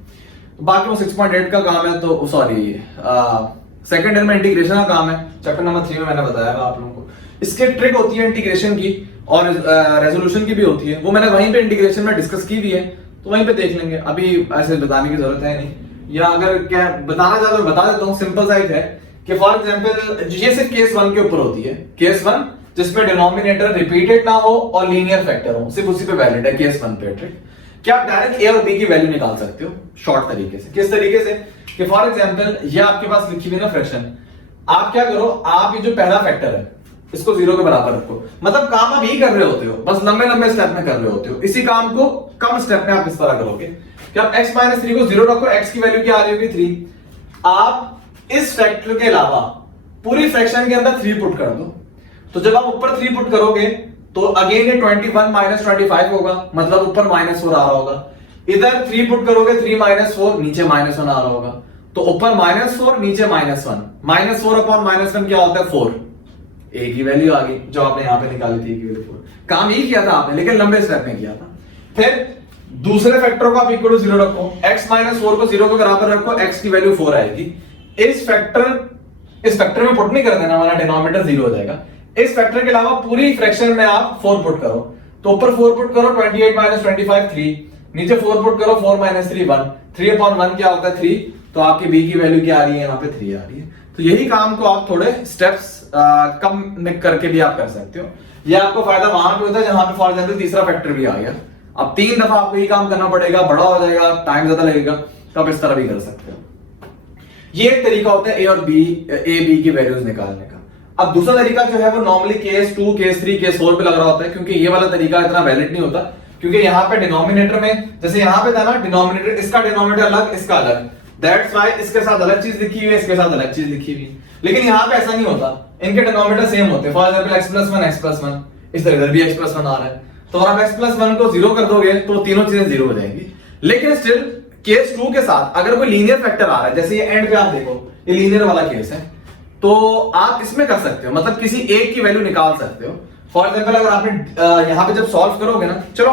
तो बाकी वो 6.8 का काम है, तो सॉरी सेकंड ईयर में इंटीग्रेशन का काम है, चैप्टर नंबर 3 में मैंने बताया था आप लोगों को। इसके ट्रिक होती है इंटीग्रेशन की और रेजोल्यूशन की भी होती है, वो मैंने वहीं पे इंटीग्रेशन में डिस्कस की भी है, तो वहीं पे देख लेंगे, अभी ऐसे बताने की जरूरत है नहीं। या अगर क्या बताना चाहते हो बता देता हूँ, सिंपल सा है कि फॉर एग्जांपल ये सिर्फ केस 1 के ऊपर होती है, केस 1 जिसमें डिनोमिनेटर रिपीटेड ना हो और लीनियर फैक्टर हो, सिर्फ उसी पे वैलिड है केस 1 पे ट्रिक। क्या आप डायरेक्ट a और b की वैल्यू निकाल सकते हो शॉर्ट तरीके से। किस तरीके से कि फॉर एग्जांपल ये आपके पास लिखी हुई ना फ्रैक्शन, आप क्या करो, आप ये जो पहला फैक्टर है इसको 0 के बराबर रखो। मतलब काम आप यही कर रहे होते हो, बस लंबे लंबे स्टेप में कर रहे होते हो। इसी काम को कम स्टेप में आप इस तरह करोगे कि आप x माइनस 3 को 0 रखो, x की वैल्यू क्या आ रही होगी 3। आप इस फैक्टर के अलावा पूरी फ्रैक्शन के अंदर 3 पुट कर दो। तो जब आप ऊपर 3 पुट करोगे तो अगेन ये 21 माइनस 25 होगा, मतलब ऊपर -4 आ रहा होगा। इधर 3 पुट करोगे 3 माइनस 4, नीचे -1 आ रहा होगा। तो ऊपर -4 नीचे -1, -4 अपॉन -1 क्या होता है 4। ए की वैल्यू आ गई जो आपने यहां पे निकाली थी, की वैल्यू 4। काम ही किया था आपने, लेकिन लंबे स्टेप में किया था। फिर दूसरे फैक्टर को आप इक्वल टू 0 रखो, x माइनस 4 को 0 के बराबर रखो, x की वैल्यू 4 आएगी। इस फैक्टर में पुट नहीं कर देना, हमारा डिनोमिनेटर 0 हो जाएगा। इस फैक्टर के अलावा पूरी फ्रैक्शन में आप 4 पुट करो। तो ऊपर 4 पुट करो 28 माइनस 25 3, नीचे 4 पुट करो 4 माइनस 3 1, 3 अपॉन 1 क्या होता है 3। तो आपकी b की वैल्यू क्या आ रही है यहाँ पे 3 आ रही है। तो यही काम को आप थोड़े स्टेप्स कम करके भी आप कर सकते हो। ये आपको फायदा वहां पे होता है जहां पे फॉर एग्जांपल तीसरा फैक्टर भी आ गया। अब 3 दफा आपको ये काम करना पड़ेगा, बड़ा हो जाएगा, टाइम ज्यादा लगेगा, तो आप इस तरह भी कर सकते हो। ये एक तरीका होता है ए बी की वैल्यूज निकालने का। अब दूसरा तरीका जो है वो नॉर्मली केस 2, केस 3, केस 4 पे लग रहा होता है, क्योंकि ये वाला तरीका इतना वैलिड नहीं होता, क्योंकि यहाँ पे डिनोमिनेटर में जैसे यहाँ पे था ना, डिनोमिनेटर इसका डिनोमिनेटर अलग, इसका अलग, दैट्स व्हाई इसके साथ अलग चीज लिखी हुई है, इसके साथ अलग चीज लिखी हुई है। लेकिन यहाँ पे ऐसा नहीं होता, इनके डिनोमिनेटर सेम होते हैं। फॉर एग्जांपल x+1 इस तरह इधर भी x+1 आ रहा है, तो आप x+1 को 0 कर दोगे तो तीनों चीजें 0 हो जाएंगी। लेकिन स्टिल केस 2 के साथ अगर कोई लीनियर फैक्टर आ रहा है, जैसे ये एंड पे आप देखो ये लीनियर वाला केस है, तो आप इसमें कर सकते हो, मतलब किसी एक की वैल्यू निकाल सकते हो। फॉर एग्जांपल अगर आपने यहाँ पे जब सॉल्व करोगे ना, चलो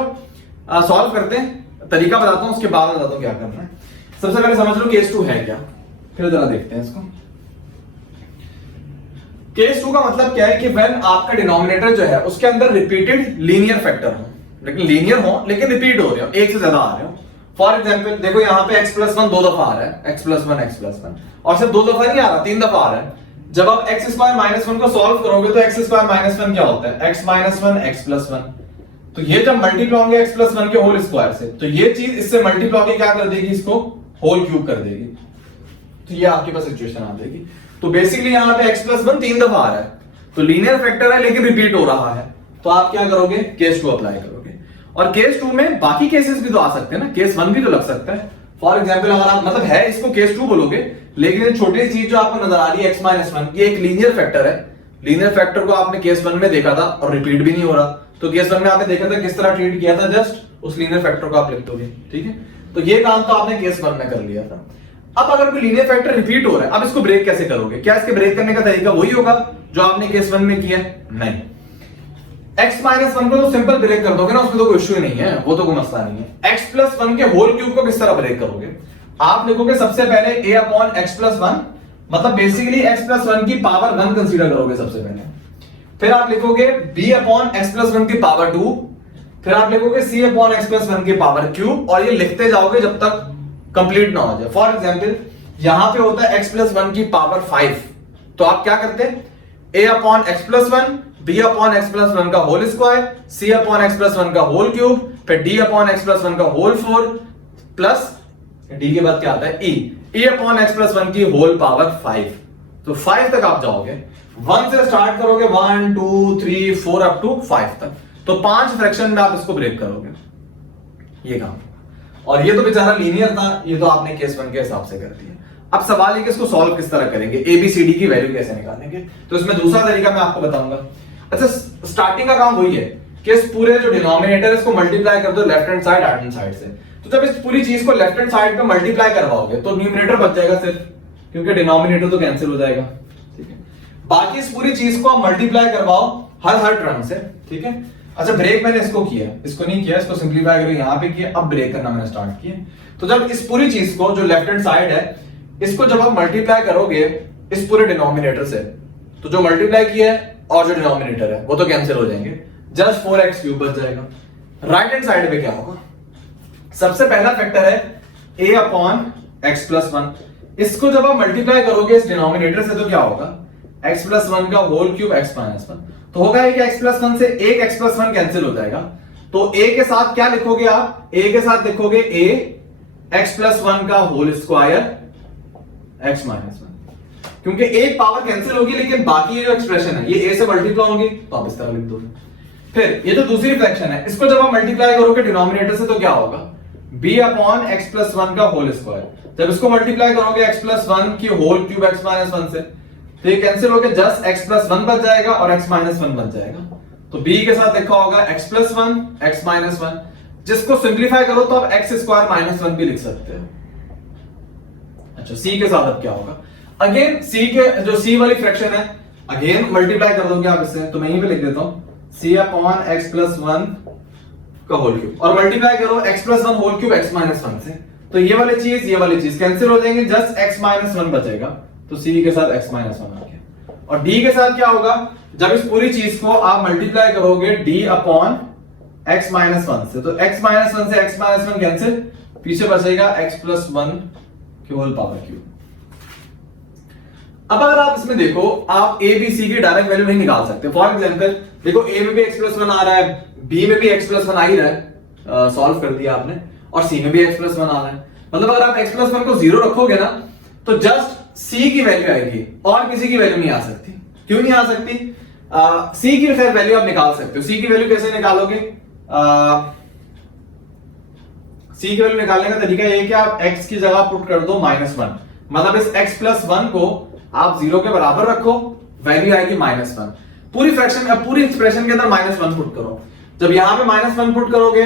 सॉल्व करते हैं, तरीका बताता हूं, उसके बाद बताता हूं क्या करना है। सबसे पहले समझ लो केस 2 है क्या, फिर जरा देखते हैं इसको। केस 2 का मतलब क्या है कि व्हेन आपका डिनोमिनेटर जो है उसके अंदर रिपीटेड लीनियर फैक्टर हो, लेकिन लीनियर हो लेकिन रिपीट हो रहे हो, एक से ज्यादा आ रहे हो। फॉर एग्जांपल देखो यहाँ पे x+1 2 दफा आ रहा है, x+1 और सिर्फ 2 दफा नहीं आ रहा, 3 दफा आ रहा है। जब आप x² -1 को सॉल्व करोगे तो x² -1 क्या होता है, x-1 x+1। तो ये जब मल्टीप्लाई होंगे x+1 के होल स्क्वायर से, तो ये चीज इससे मल्टीप्लाई क्या कर देगी, इसको होल क्यूब कर देगी। तो ये आपके पास सिचुएशन आ जाएगी। तो बेसिकली यहाँ पे x+1 3 दफा आ रहा है, तो लीनियर फैक्टर है लेकिन रिपीट हो रहा है, तो आप क्या करोगे, केस 2 अप्लाई करोगे। और केस 2 में बाकी केसेस भी तो आ सकते हैं ना, केस 1 भी तो लग सकता है। फॉर एग्जांपल अगर आप मतलब है इसको केस 2 बोलोगे, लेकिन ये छोटी चीज जो आपको नजर आ रही है x-1, ये एक लीनियर फैक्टर है। लीनियर फैक्टर को आपने केस 1 में देखा था और रिपीट भी नहीं हो रहा, तो केस 1 में आपने देखा था किस तरह ट्रीट किया था, जस्ट उस लीनियर फैक्टर को आप लिख दोगे, ठीक है। तो ये काम तो आपने केस 1 में कर लिया था। अब अगर कोई लीनियर फैक्टर रिपीट हो रहा है, अब इसको ब्रेक कैसे करोगे, क्या इसके ब्रेक करने का तरीका वही होगा जो आपने केस 1 में किया, नहीं। x-1 को तो सिंपल ब्रेक कर दोगे ना, उसमें तो कोई इश्यू ही नहीं है, वो तो कोई मसला नहीं है। x+1 के होल क्यूब को किस तरह ब्रेक करोगे, आप लिखोगे सबसे पहले a/x+1, मतलब बेसिकली x+1 की पावर 1 कंसीडर करोगे सबसे पहले। फिर आप लिखोगे b/x+1 की पावर 2, फिर आप लिखोगे c/x+1 की पावर क्यूब, और ये लिखते जाओगे जब तक कंप्लीट ना हो जाए। फॉर एग्जांपल यहां पे होता है x+1 की पावर 5, तो आप क्या करते हैं, a/x+1, b/x+1 का होल स्क्वायर, c/x+1 का होल क्यूब, फिर d/x+1 का होल 4 प्लस d के बाद क्या आता है e/x+1 की होल पावर 5। तो 5 तक आप जाओगे, 1 से स्टार्ट करोगे, 1 2 3 4 अप टू 5 तक, तो 5 फ्रैक्शन में आप इसको ब्रेक करोगे, ये काम। और ये तो बेचारा लीनियर था, ये तो आपने केस 1 के हिसाब से कर दिया। अब सवाल है कि इसको सॉल्व किस तरह करेंगे, ABCD की वैल्यू कैसे निकालेंगे, तो इसमें दूसरा तरीका मैं आपको बताऊंगा। अच्छा, स्टार्टिंग का काम वही है कि इस पूरे जो डिनोमिनेटर इसको मल्टीप्लाई कर दो left hand side right hand side से। तो जब इस पूरी चीज को लेफ्ट हैंड साइड पे मल्टीप्लाई करवाओगे तो न्यूमरेटर बच जाएगा सिर्फ, क्योंकि डिनोमिनेटर तो कैंसिल हो जाएगा, ठीक है। बाकी इस पूरी चीज को आप मल्टीप्लाई करवाओ हर टर्म से, ठीक है। अच्छा, ब्रेक मैंने इसको किया, इसको नहीं किया, इसको सिंपलीफाई करके यहां पे किया, अब ब्रेक करना मैंने स्टार्ट किया। तो जब इस पूरी चीज को जो लेफ्ट हैंड साइड है, इसको जब आप मल्टीप्लाई करोगे इस पूरे डिनोमिनेटर से, तो जो मल्टीप्लाई किया है और जो डिनोमिनेटर है वो तो कैंसिल हो जाएंगे, जस्ट 4x³ बच जाएगा। राइट हैंड साइड पे क्या होगा, सबसे पहला फैक्टर है a/x+1, इसको जब आप मल्टीप्लाई करोगे इस डिनोमिनेटर से तो क्या होगा, x+1 का होल क्यूब x-1, तो होगा कि x+1 से एक x+1 कैंसिल हो जाएगा, तो a के साथ क्या लिखोगे आप, a के साथ लिखोगे a x+1 का होल स्क्वायर x-1, क्योंकि एक पावर कैंसिल होगी लेकिन बाकी ये जो एक्सप्रेशन है ये a से मल्टीप्लाई होगी, तो आप इस तरह लिख दो। फिर ये तो दूसरी फ्रैक्शन है, इसको जब आप मल्टीप्लाई करोगे डिनोमिनेटर से तो क्या होगा, b अपॉन x प्लस 1 का होल स्क्वायर। जब इसको मल्टीप्लाई करोगे x प्लस 1 की होल क्यूब x माइनस 1 से, तो ये कैंसिल होकर जस्ट x प्लस 1 बच जाएगा और x माइनस 1 बच जाएगा। तो b के साथ लिखा होगा x प्लस 1 x माइनस 1, जिसको सिंप्लीफाई करो तो आप x स्क्वायर माइनस 1 भी लिख सकते हो। अच्छा, c के साथ अब क्या होगा, अगेन c के जो c वाली फ्रैक्शन है अगेन मल्टीप्लाई कर दोगे आप इससे, तो मैं यहीं पे लिख देता हूं c अपॉन x प्लस 1 का होल क्यूब और मल्टीप्लाई करो x plus 1 whole cube x minus 1 से, तो ये वाली चीज कैंसिल हो जाएंगे, जस्ट x माइनस 1 बचेगा, तो c के साथ x माइनस 1 आ गया। और d के साथ क्या होगा, जब इस पूरी चीज को आप मल्टीप्लाई करोगे d अपॉन x माइनस 1 से, तो x माइनस 1 से x माइनस 1 कैंसिल, पीछे बचेगा x प्लस 1 की होल पावर क्यूब। अब अगर आप इसमें देखो, आप a b c की डायरेक्ट वैल्यू नहीं निकाल सकते। फॉर एग्जांपल देखो, a में भी x प्लस 1 आ रहा है, b में भी x प्लस 1 आ ही रहा है, सॉल्व कर दिया आपने, और c में भी x प्लस 1 आ रहा है। मतलब अगर आप x प्लस 1 को 0 रखोगे ना, तो जस्ट c की वैल्यू आएगी और किसी की वैल्यू नहीं आ सकती। क्यों नहीं आ सकती, c की खैर वैल्यू आप निकाल सकते हो। c की वैल्यू कैसे निकालोगे, c की वैल्यू निकालने का तरीका ये है कि आप x की जगह पुट कर दो -1, मतलब इस x प्लस 1 को आप 0 के बराबर रखो, वैल्यू आएगी -1। पूरी फ्रैक्शन, पूरी एक्सप्रेशन के अंदर -1 पुट करो। जब यहां पे -1 पुट करोगे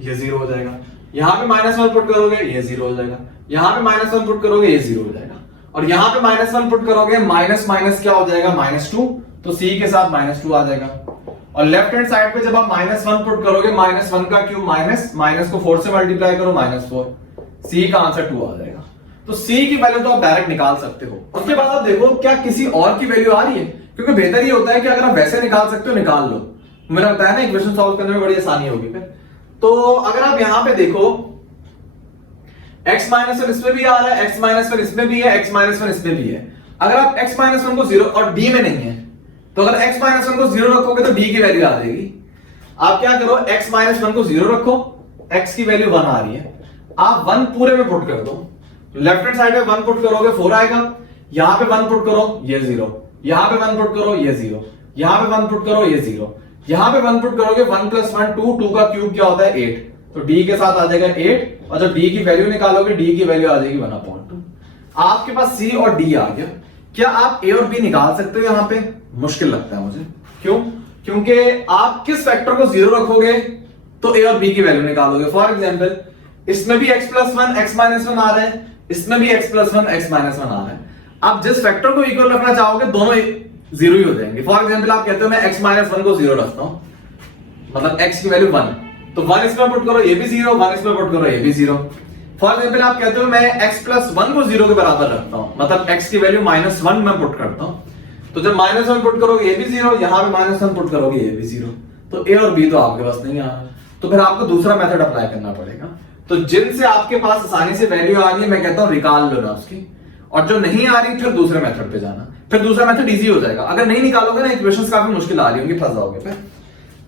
ये 0 हो जाएगा, यहां पे -1 पुट करोगे ये 0 हो जाएगा, यहां पे -1 पुट करोगे ये 0 हो जाएगा, और यहां पे -1 पुट करोगे माइनस माइनस क्या हो जाएगा, -2, तो c के साथ -2 आ जाएगा। और लेफ्ट हैंड साइड पे जब आप -1 पुट करोगे, -1 का क्यूब माइनस को 4 से मल्टीप्लाई करो, -4, c का आंसर 2 आ जाएगा। तो c की वैल्यू तो आप डायरेक्ट निकाल सकते हो। उसके बाद आप देखो क्या किसी और की वैल्यू आ रही है, क्योंकि बेहतर ये होता है कि अगर आप वैसे निकाल सकते हो निकाल लो, मेरा बताया ना इक्वेशन सॉल्व करने में बड़ी आसानी होगी फिर। तो अगर आप यहां पे देखो x माइनस 1 इसमें भी आ रहा है, x माइनस 1 इसमें भी है, x माइनस 1 इसमें भी है। अगर आप x माइनस 1 को 0 और d में नहीं है, तो अगर x माइनस 1 को 0 रखोगे तो d की वैल्यू आ जाएगी। आप क्या करो, x माइनस 1 को 0 रखो, x की वैल्यू 1 आ रही है, आप 1 पूरे में पुट कर दो। लेफ्ट हैंड साइड पे 1 पुट करोगे 4 आएगा, यहां पे 1 पुट करो ये 0, यहां पे 1 पुट करो ये 0, यहां पे 1 पुट करो ये 0, यहां पे 1 पुट करोगे 1 प्लस 1 2 का क्यूब क्या होता है 8, तो d के साथ आ जाएगा 8, और जब d की वैल्यू निकालोगे d की वैल्यू आ जाएगी 1/2। आपके पास c और d आ गया। क्या आप a और b निकाल सकते हो, यहां पे मुश्किल लगता है मुझे। क्यों, क्योंकि आप किस फैक्टर को 0 रखोगे तो a और b की वैल्यू निकालोगे। फॉर एग्जांपल इसमें भी x प्लस 1 x माइनस 1 आ रहा है, इसमें भी x प्लस 1 x माइनस 1 आ रहा है। आप जिस फैक्टर को इक्वल रखना चाहोगे दोनों 0 ही हो जाएंगे। फॉर एग्जांपल आप कहते हो मैं x माइनस 1 को 0 रखता हूं, मतलब x की वैल्यू 1, तो 1 इसमें पुट करो ये भी 0, 1 इसमें पुट करो ये भी 0। फॉर एग्जांपल आप कहते हो मैं x प्लस 1 को 0 के बराबर रखता हूं, मतलब x की वैल्यू -1 में पुट करता हूं, तो जब -1 पुट करोगे ये भी 0, यहां पे -1 पुट करोगे ये भी 0, तो a और b तो आपके पास नहीं आ रहा, तो फिर आपको दूसरा मेथड अप्लाई करना पड़ेगा। तो जिनसे आपके पास आसानी से वैल्यू आ रही है मैं कहता हूं निकाल लो ना उसकी, और जो नहीं आ रही फिर दूसरे मेथड पे जाना, फिर दूसरा मेथड इजी हो जाएगा। अगर नहीं निकालोगे ना इक्वेशंस काफी मुश्किल आ रही होंगी, फंस जाओगे फिर।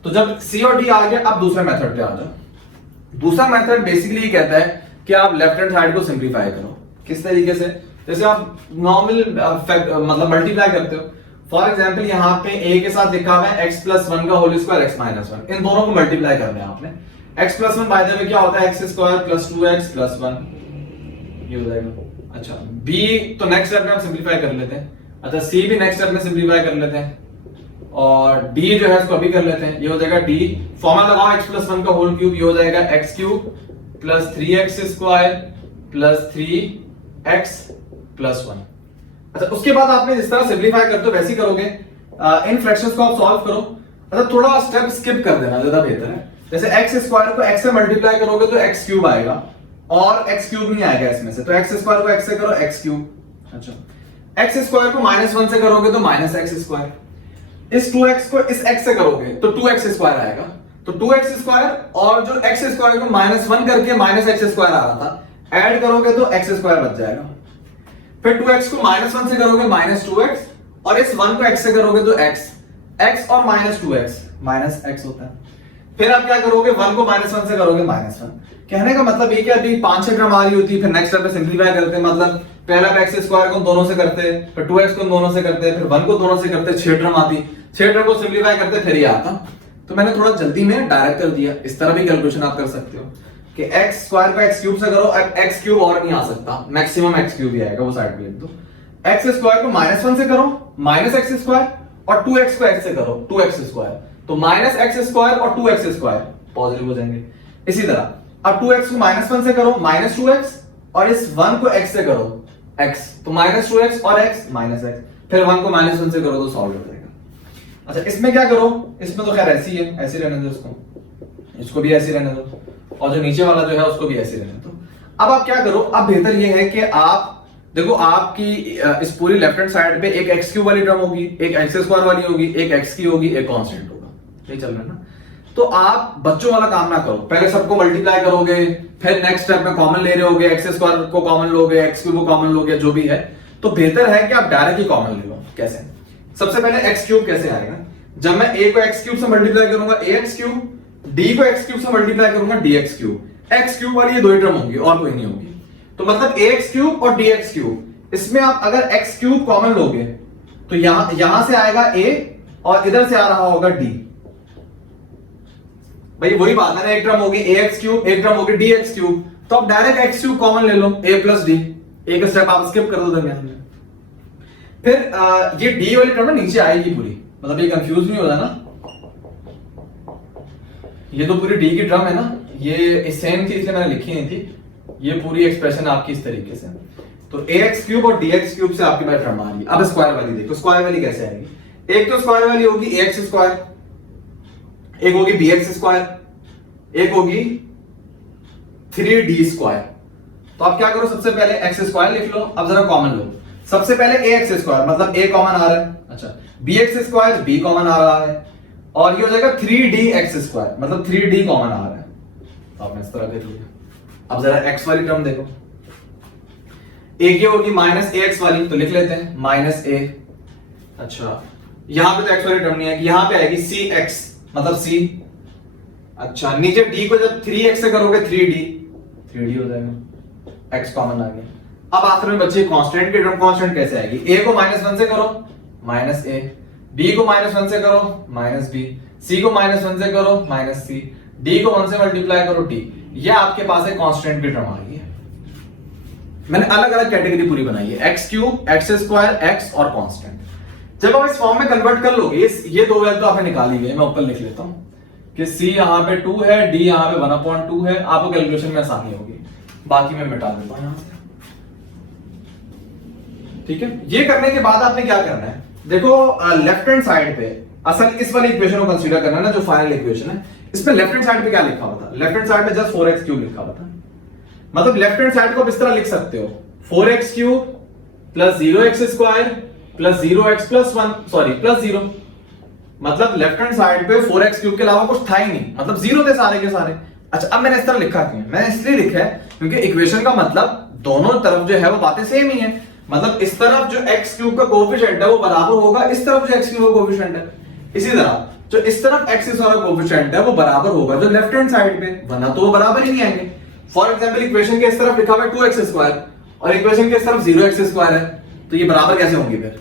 तो जब c और d आ गया, अब दूसरे मेथड पे आ जाओ। दूसरा मेथड बेसिकली ये कहता है कि आप लेफ्ट हैंड साइड को सिंप्लीफाई करो। किस तरीके से, जैसे आप नॉर्मल मतलब मल्टीप्लाई करते हो। फॉर एग्जांपल यहां पे a के साथ लिखा हुआ है x प्लस 1 का होल स्क्वायर x माइनस 1, इन दोनों को मल्टीप्लाई करना है आपने। x plus 1 by the way क्या होता है, x square plus 2x plus 1, ये हो जाएगा। अच्छा b तो नेक्स्ट स्टेप में हम सिंप्लीफाई कर लेते हैं। अच्छा c भी नेक्स्ट स्टेप में सिंप्लीफाई कर लेते हैं, और d जो है इसको अभी कर लेते हैं। ये हो जाएगा d, फॉर्मूला लगाओ x प्लस 1 का होल क्यूब, ये हो जाएगा x cube plus 3x square plus 3x plus 1। अच्छा उसके बाद आपने जिस तरह सिंप्लीफाई करते हो वैसे ही करोगे, इन फ्रैक्शंस को आप सॉल्व करो। अच्छा थोड़ा स्टेप स्किप कर देना, ज्यादा बेहतर है। जैसे x स्क्वायर को x से मल्टीप्लाई करोगे तो x क्यूब आएगा, और x क्यूब नहीं आएगा इसमें से, तो x स्क्वायर को x से करो x क्यूब। अच्छा x स्क्वायर को -1 से करोगे तो -x स्क्वायर, इस 2x को इस x से करोगे तो 2x स्क्वायर आएगा, तो 2x स्क्वायर और जो x स्क्वायर को -1 करके -x स्क्वायर आ रहा था, ऐड करोगे तो x स्क्वायर बच जाएगा। फिर 2x को -1 से करोगे -2x, और इस 1 को x से करोगे तो x और -2x -x होता है। फिर आप क्या करोगे, 1 को -1 से करोगे -1। कहने का मतलब ये कि अभी 5-6 क्रम आ रही होती है, फिर नेक्स्ट स्टेप पे सिंप्लीफाई करते हैं, मतलब पहला एक्स स्क्वायर को दोनों से करते, फिर 2x को दोनों से करते, फिर 1 को दोनों से करते, 6 टर्म आती, 6 टर्म को सिंपलीफाई करते, फिर ये आता। तो मैंने थोड़ा जल्दी में डायरेक्ट कर दिया। इस तरह भी कैलकुलेशन आप कर सकते हो कि x स्क्वायर को x क्यूब से करो, अब x क्यूब और नहीं आ सकता, मैक्सिमम x क्यूब ही आएगा, वो साइड पे लिख दो। x स्क्वायर को -1 से करो, -x स्क्वायर, और 2x को x से करो, 2x स्क्वायर, तो -x स्क्वायर और 2x स्क्वायर पॉजिटिव हो जाएंगे। इसी तरह अब 2x को -1 से करो, -2x, और इस 1 को x से करो, x, तो -2x और x -x, फिर 1 को -1 से करो तो सॉल्व हो जाएगा। अच्छा, इसमें क्या करो, इसमें तो खैर ऐसी है, ऐसे रहने दो इसको, इसको भी ऐसे रहने दो, और जो नीचे वाला जो है उसको भी ऐसे रहने दो। अब आप क्या करो, अब बेहतर ये है कि आप देखो, आपकी इस पूरी लेफ्ट हैंड साइड पे एक x क्यूब वाली टर्म होगी, एक x स्क्वायर वाली होगी, एक x की होगी, एक कांस्टेंट होगा, ये चल रहा है ना। तो आप बच्चों वाला काम ना करो, पहले सबको मल्टीप्लाई करोगे, फिर नेक्स्ट स्टेप में कॉमन ले रहे होगे, x स्क्वायर को कॉमन लोगे, x क्यूब को कॉमन लोगे, जो भी है। तो बेहतर है कि आप डायरेक्ट ही कॉमन ले लो। कैसे? सबसे पहले x क्यूब कैसे आएगा, जब मैं a को x क्यूब से मल्टीप्लाई करूंगा ax क्यूब, d को x क्यूब से मल्टीप्लाई करूंगा dx क्यूब, x क्यूब वाली ये दो ही टर्म होंगी और कोई नहीं होगी। तो मतलब ax क्यूब और dx क्यूब, इसमें आप अगर x क्यूब कॉमन लोगे तो यहां से आएगा a और इधर से आ रहा होगा d। भाई वही बात है ना, एक टर्म होगी ax क्यूब, एक टर्म होगी dx क्यूब, तो आप डायरेक्ट x क्यूब कॉमन ले लो, a प्लस डी, एक स्टेप आप स्किप कर दो दरमियान में। फिर ये d वाली टर्म नीचे आएगी पूरी, मतलब ये कंफ्यूज नहीं होता ना, ये तो पूरी d की टर्म है ना, ये सेम थी इसलिए मैंने लिखी नहीं थी, ये पूरी एक्सप्रेशन आपकी इस तरीके से। तो ax क्यूब और dx क्यूब से आपकी बात टर्म आ रही है। अब स्क्वायर वाली देखो, स्क्वायर वाली कैसे आएगी, एक तो स्क्वायर वाली होगी ax स्क्वायर, एक होगी bx स्क्वायर, एक होगी 3d स्क्वायर। तो आप क्या करो, सबसे पहले x स्क्वायर लिख लो, अब जरा कॉमन लो। सबसे पहले ax स्क्वायर मतलब a कॉमन आ रहा है, अच्छा, bx स्क्वायर b कॉमन आ रहा है, और ये हो जाएगा 3dx स्क्वायर मतलब 3d कॉमन आ रहा है। तो आपने इस तरह दे दिया। अब जरा x वाली टर्म देखो, एक ये होगी -ax वाली, तो लिख लेते हैं -a। अच्छा, यहां पे तो x वाली टर्म नहीं है, यहां पे आएगी cx मतलब c। अच्छा, नीचे d को जब 3x से करोगे 3d हो जाएगा, x कॉमन आ गया। अब आखिर में बच्चे कांस्टेंट की टर्म, कांस्टेंट कैसे आएगी, a को -1 से करो -a, b को -1 से करो -b, c को -1 से करो -c, d को 1 से मल्टीप्लाई करो d। ये आपके पास एक कांस्टेंट की टर्म आ गई है। मैंने अलग अलग कैटेगरी पूरी बनाई है, x cube, x square, x और कांस्टेंट। जब आप इस फॉर्म में कन्वर्ट कर लोगे, ये दो वैल्यू तो आपने निकाल ली है, मैं ऊपर लिख लेता हूं कि c यहां पे 2 है, d यहां पे 1/2 है, आपको कैलकुलेशन में आसानी होगी। बाकी मैं मिटा देता हूं यहां से, ठीक है। ये करने के बाद आपने क्या करना है, देखो लेफ्ट हैंड साइड पे असल इस वाली इक्वेशन को कंसीडर करना है ना, जो फाइनल इक्वेशन है, इसमें लेफ्ट हैंड साइड पे क्या लिखा हुआ था, लेफ्ट हैंड साइड पे जस्ट 4x क्यूब लिखा हुआ था। मतलब लेफ्ट हैंड साइड को आप इस तरह लिख सकते हो, 4x cube plus 0x square plus 0x plus 1 sorry plus 0। मतलब लेफ्ट हैंड साइड पे 4x क्यूब के अलावा कुछ था ही नहीं, मतलब 0 थे सारे के सारे। अच्छा, अब मैंने इस तरह लिखा क्यों, मैंने इसलिए लिखा है क्योंकि इक्वेशन का मतलब दोनों तरफ जो है वो बातें सेम ही है। मतलब इस तरफ जो x क्यूब का कोएफिशिएंट है वो बराबर होगा इस तरफ जो x क्यूब का कोएफिशिएंट है, इसी तरह जो इस तरफ x स्क्वायर का कोएफिशिएंट है वो बराबर होगा जो लेफ्ट हैंड साइड पे, वरना तो वो बराबर ही नहीं आएंगे। फॉर एग्जांपल इक्वेशन के इस तरफ लिखा हुआ है 2x स्क्वायर और इक्वेशन के इस तरफ 0x स्क्वायर है, तो ये बराबर कैसे होंगे, फिर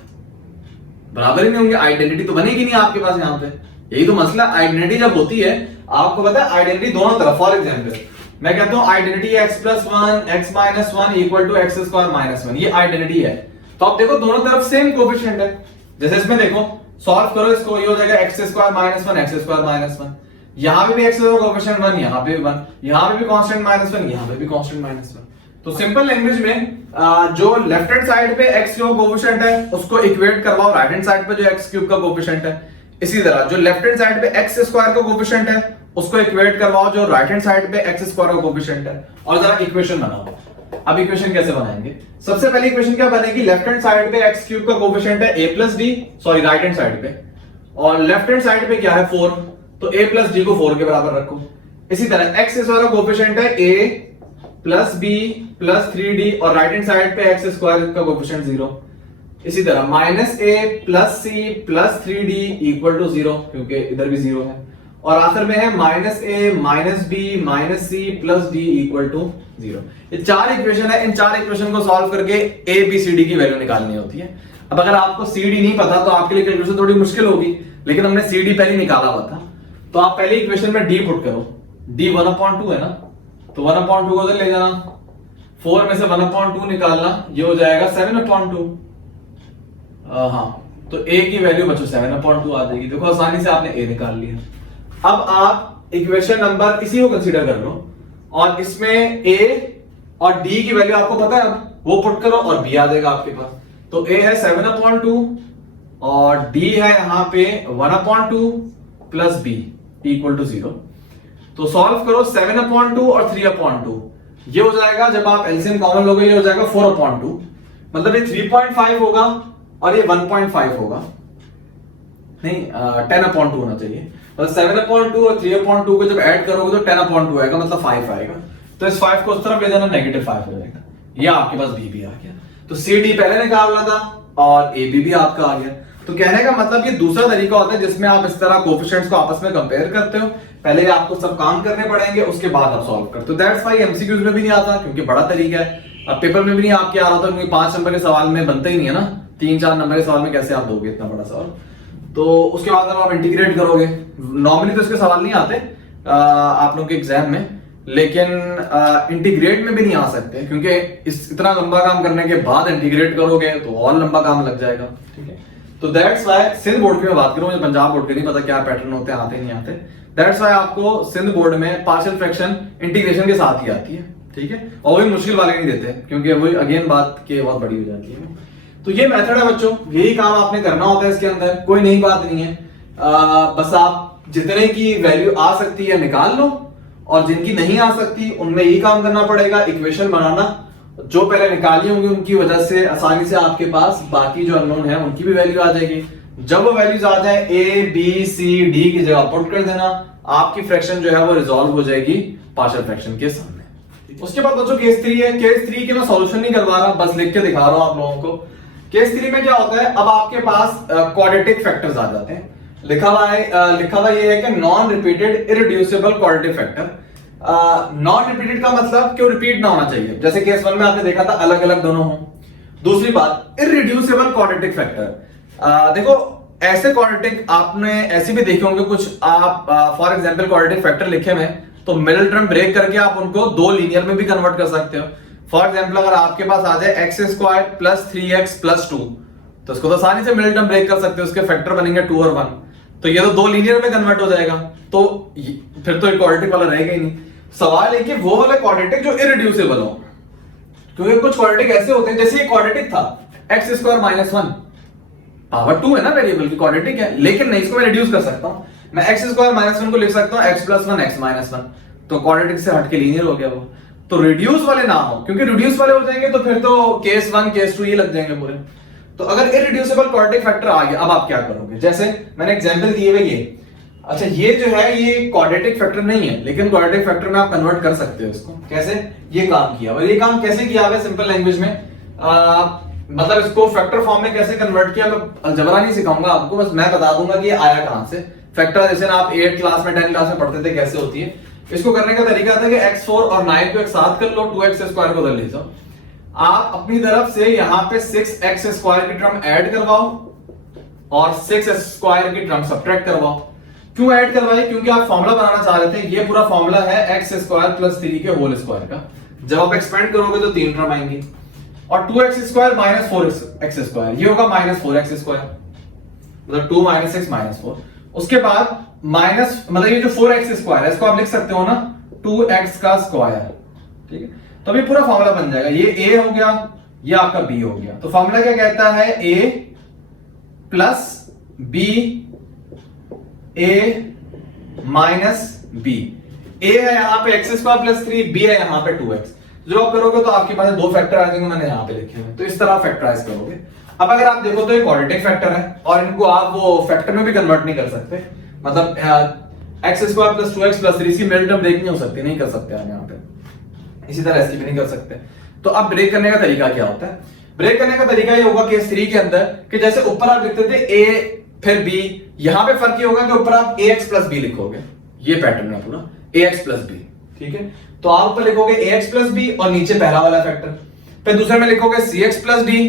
बराबर ही नहीं होंगे, आइडेंटिटी तो बनेगी नहीं आपके पास। यहाँ पे यही तो मसला, आइडेंटिटी जब होती है आपको पता है आइडेंटिटी दोनों तरफ। फॉर एग्जांपल मैं कहता हूं identity x+1 x-1 equal to x square minus 1, ये आइडेंटिटी है। तो आप देखो दोनों तरफ सेम कोएफिशिएंट है, जैसे इसमें देखो सॉल्व करो इसको, ये हो जाएगा x square minus 1 x square minus 1, यहां पे भी x का कोएफिशिएंट 1, यहां पे भी 1, यहां पे भी कांस्टेंट -1, यहां पे भी कांस्टेंट -1। तो सिंपल लैंग्वेज में जो लेफ्ट हैंड साइड पे x का कोएफिशिएंट है उसको इक्वेट करवाओ राइट हैंड साइड पे जो x क्यूब का कोएफिशिएंट है। इसी तरह जो लेफ्ट हैंड साइड पे x स्क्वायर का कोएफिशिएंट है उसको इक्वेट करवाओ जो राइट हैंड साइड पे x स्क्वायर का कोएफिशिएंट है, और जरा इक्वेशन बनाओ। अब इक्वेशन कैसे बनाएंगे, सबसे पहले इक्वेशन क्या बनेगी, लेफ्ट हैंड साइड पे x क्यूब का कोएफिशिएंट है a plus D, sorry right hand side पे, और लेफ्ट हैंड साइड पे क्या है 4, तो a प्लस डी को 4 के बराबर रखो। इसी तरह x स्क्वायर का कोएफिशिएंट है a plus b plus 3d और राइट हैंड साइड पे x स्क्वायर का कोएफिशिएंट 0। इसी तरह -a plus c plus 3d equal to 0 क्योंकि इधर भी 0 है, और आंसर में है -a minus b minus c plus d equal to 0। ये 4 इक्वेशन है, इन 4 इक्वेशन को सॉल्व करके ए बी सी डी की वैल्यू निकालनी होती है। अब अगर आपको सी डी नहीं पता तो आपके लिए कैलकुलेशन थोड़ी मुश्किल होगी, लेकिन हमने सी डी पहले निकाला हुआ था। तो आप पहले इक्वेशन में डी पुट करो, डी 1/2 है ना, तो 1/2 को उधर ले जाना, 4 में से 1/2 निकालना, ये हो जाएगा 7/2। हाँ, तो a की वैल्यू बच्चों 7/2 आ जाएगी। देखो आसानी से आपने a निकाल लिया। अब आप इक्वेशन नंबर इसी को कंसीडर कर लो और इसमें a और d की वैल्यू आपको पता है, अब वो पुट करो और b आ जाएगा आपके पास। तो a है 7/2 और d है यहां पे 1/2 प्लस b इक्वल टू 0। तो सॉल्व करो 7/2 और 3/2, ये हो जाएगा, जब आप एलसीएम कॉमन लोगे ये हो जाएगा 4/2, मतलब ये 3.5 होगा और ये 1.5 होगा, नहीं 10/2 होना चाहिए। मतलब 7/2 और 3/2 को जब ऐड करोगे तो 10/2 आएगा, मतलब 5 आएगा। तो इस 5 को उस तरफ ले जाना, -5 हो जाएगा। ये आपके पास b भी आ गया। तो सी डी पहले निकालना था और ए बी भी आपका आ गया। तो कहने का मतलब ये दूसरा तरीका होता है जिसमें आप इस तरह कोफिशिएंट्स को आपस में कंपेयर करते हो। पहले आपको सब काम करने पड़ेंगे, उसके बाद आप सॉल्व करते हो। दैट्स व्हाई एमसीक्यूज में भी नहीं आता, क्योंकि बड़ा तरीका है। अब पेपर में भी नहीं आपके आ रहा था, क्योंकि 5 नंबर के सवाल में बनता ही नहीं है ना, 3-4 नंबर के सवाल में कैसे आप दोगे इतना बड़ा सवाल। तो उसके बाद आप इंटीग्रेट करोगे। नॉर्मली तो इसके सवाल नहीं आते आप लोगों के एग्जाम में, लेकिन इंटीग्रेट में भी नहीं आ सकते, क्योंकि इतना लंबा काम करने के बाद इंटीग्रेट करोगे तो और लंबा काम लग जाएगा। ठीक है, तो दैट्स व्हाई सिंध बोर्ड की मैं बात करूं, मुझे पंजाब बोर्ड के नहीं पता क्या पैटर्न होते हैं, आते नहीं आते। दैट्स व्हाई आपको सिंध बोर्ड में पार्शियल फ्रैक्शन इंटीग्रेशन के साथ ही आती है। ठीक है, और वही मुश्किल वाले नहीं देते, क्योंकि वही अगेन बात के बहुत बड़ी हो जाती है। तो ये मेथड है बच्चों, यही काम आपने करना होता है इसके अंदर, कोई नई बात नहीं है। बस आप जितने की वैल्यू आ सकती है निकाल लो, और जिनकी नहीं आ सकती उनमें यही काम करना पड़ेगा, इक्वेशन बनाना। जो पहले निकाली होंगी उनकी वजह से आसानी से आपके पास बाकी जो अननोन है उनकी भी वैल्यू आ जाएगी। जब वो वैल्यूज आ जाए ए बी सी डी की जगह पुट कर देना, आपकी फ्रैक्शन जो है वो रिजॉल्व हो जाएगी पार्शियल फ्रैक्शन के सामने। उसके बाद बच्चों केस 3 है। केस 3 के मैं सॉल्यूशन नहीं करवा रहा, बस लिख के दिखा रहा हूं आप लोगों को। केस 3 में क्या होता है, अब आपके पास क्वाड्रेटिक फैक्टर्स आ जाते हैं। लिखा हुआ ये है कि non repeated irreducible quadratic factor. Non repeated का मतलब कि वो रिपीट ना होना चाहिए, जैसे केस 1 में आपने देखा था अलग अलग दोनों हो। दूसरी बात, इररिड्यूसिबल क्वाड्रेटिक फैक्टर। देखो ऐसे क्वाड्रेटिक आपने ऐसे भी देखे होंगे कुछ, आप फॉर एग्जांपल क्वाड्रेटिक फैक्टर लिखे हुए तो मिडिल टर्म ब्रेक करके आप उनको 2 लीनियर में भी कन्वर्ट कर सकते हो। फॉर एग्जांपल अगर आपके पास आ जाए x² + 3x + 2, तो इसको तो आसानी से मिडिल टर्म ब्रेक कर सकते हो, उसके फैक्टर बनेंगे 2 और 1, तो ये तो 2 लीनियर में कन्वर्ट हो जाएगा, तो फिर तो क्वाड्रेटिक वाला रहेगा ही नहीं। सवाल है कि वो वाले क्वाड्रेटिक जो इररिड्यूसिबल हो, क्योंकि कुछ क्वाड्रेटिक ऐसे होते हैं, जैसे ये क्वाड्रेटिक था x² - 1, पावर 2 है ना वेरिएबल की, क्वाड्रेटिक है, लेकिन नहीं, इसको मैं रिड्यूस कर सकता हूं। मैं x² - 1 को लिख सकता हूं x + 1 x - 1, तो क्वाड्रेटिक से हटके लीनियर हो गया वो। तो रिड्यूस वाले ना हो, क्योंकि रिड्यूस वाले हो जाएंगे तो फिर तो केस 1 केस 2 ये लग जाएंगे पूरे। तो अगर इररिड्यूसिबल क्वाड्रेटिक फैक्टर आ गया, अब आप क्या करोगे, जैसे मैंने एग्जांपल दिए हुए ये, अच्छा ये जो है ये क्वाड्रेटिक फैक्टर नहीं है, लेकिन क्वाड्रेटिक फैक्टर में आप कन्वर्ट कर सकते हो इसको। कैसे ये काम किया, और ये काम कैसे किया है सिंपल लैंग्वेज में, मतलब इसको फैक्टर फॉर्म में कैसे कन्वर्ट किया मैं अलजेब्रा नहीं सिखाऊंगा आपको, बस मैं बता दूंगा कि ये आया कहां से। फैक्टर जैसे आप 8 क्लास में 10 क्लास में पढ़ते थे कैसे होती है, इसको करने का तरीका था कि x4 और 9 को एक साथ कर लो, 2x² को उधर ले जाओ। आप अपनी तरफ से यहां पे 6x² की टर्म ऐड करवाओ और 6x² की टर्म सब्ट्रैक्ट करवाओ। क्यों ऐड करवाई, क्योंकि आप फॉर्मूला बनाना चाह रहे थे। ये पूरा फॉर्मूला है x² + 3 के होल स्क्वायर का। जब आप एक्सपेंड करोगे तो 3 टर्म आएंगी, और 2x² - 4x², ये होगा -4x², मतलब 2 - 6 - 4। उसके बाद माइनस, मतलब ये जो 4x² है इसको आप लिख सकते हो ना 2x², ठीक है। तो अभी पूरा फॉर्मूला बन जाएगा, ये a हो गया, ये आपका b हो गया। तो फॉर्मूला क्या कहता है, a + b a - b। a है यहां पे x² + 3, b है यहां पे 2x। जो आप करोगे तो आपके पास 2 फैक्टर आ जाएंगे, मैंने यहां पे लिखे हैं, तो इस तरह फैक्टराइज करोगे। अब अगर आप देखो तो ये क्वाड्रेटिक फैक्टर है और इनको आप वो फैक्टर में भी कन्वर्ट नहीं कर सकते, मतलब x² + 2x + 3 की मिडिल टर्म ब्रेक नहीं हो सकती, नहीं कर सकते हम यहाँ पे, इसी तरह इसकी भी नहीं कर सकते। तो अब ब्रेक करने का तरीका क्या होता है, ब्रेक करने का तरीका ये होगा केस 3 के अंदर कि जैसे ऊपर आप लिखते थे a फिर b, यहां पे फर्क ये होगा कि ऊपर आप ax प्लस b लिखोगे, ये पैटर्न है पूरा ax प्लस b, ठीक है। तो आप ऊपर लिखोगे ax प्लस b और नीचे पहला वाला फैक्टर, फिर दूसरे में लिखोगे cx प्लस d,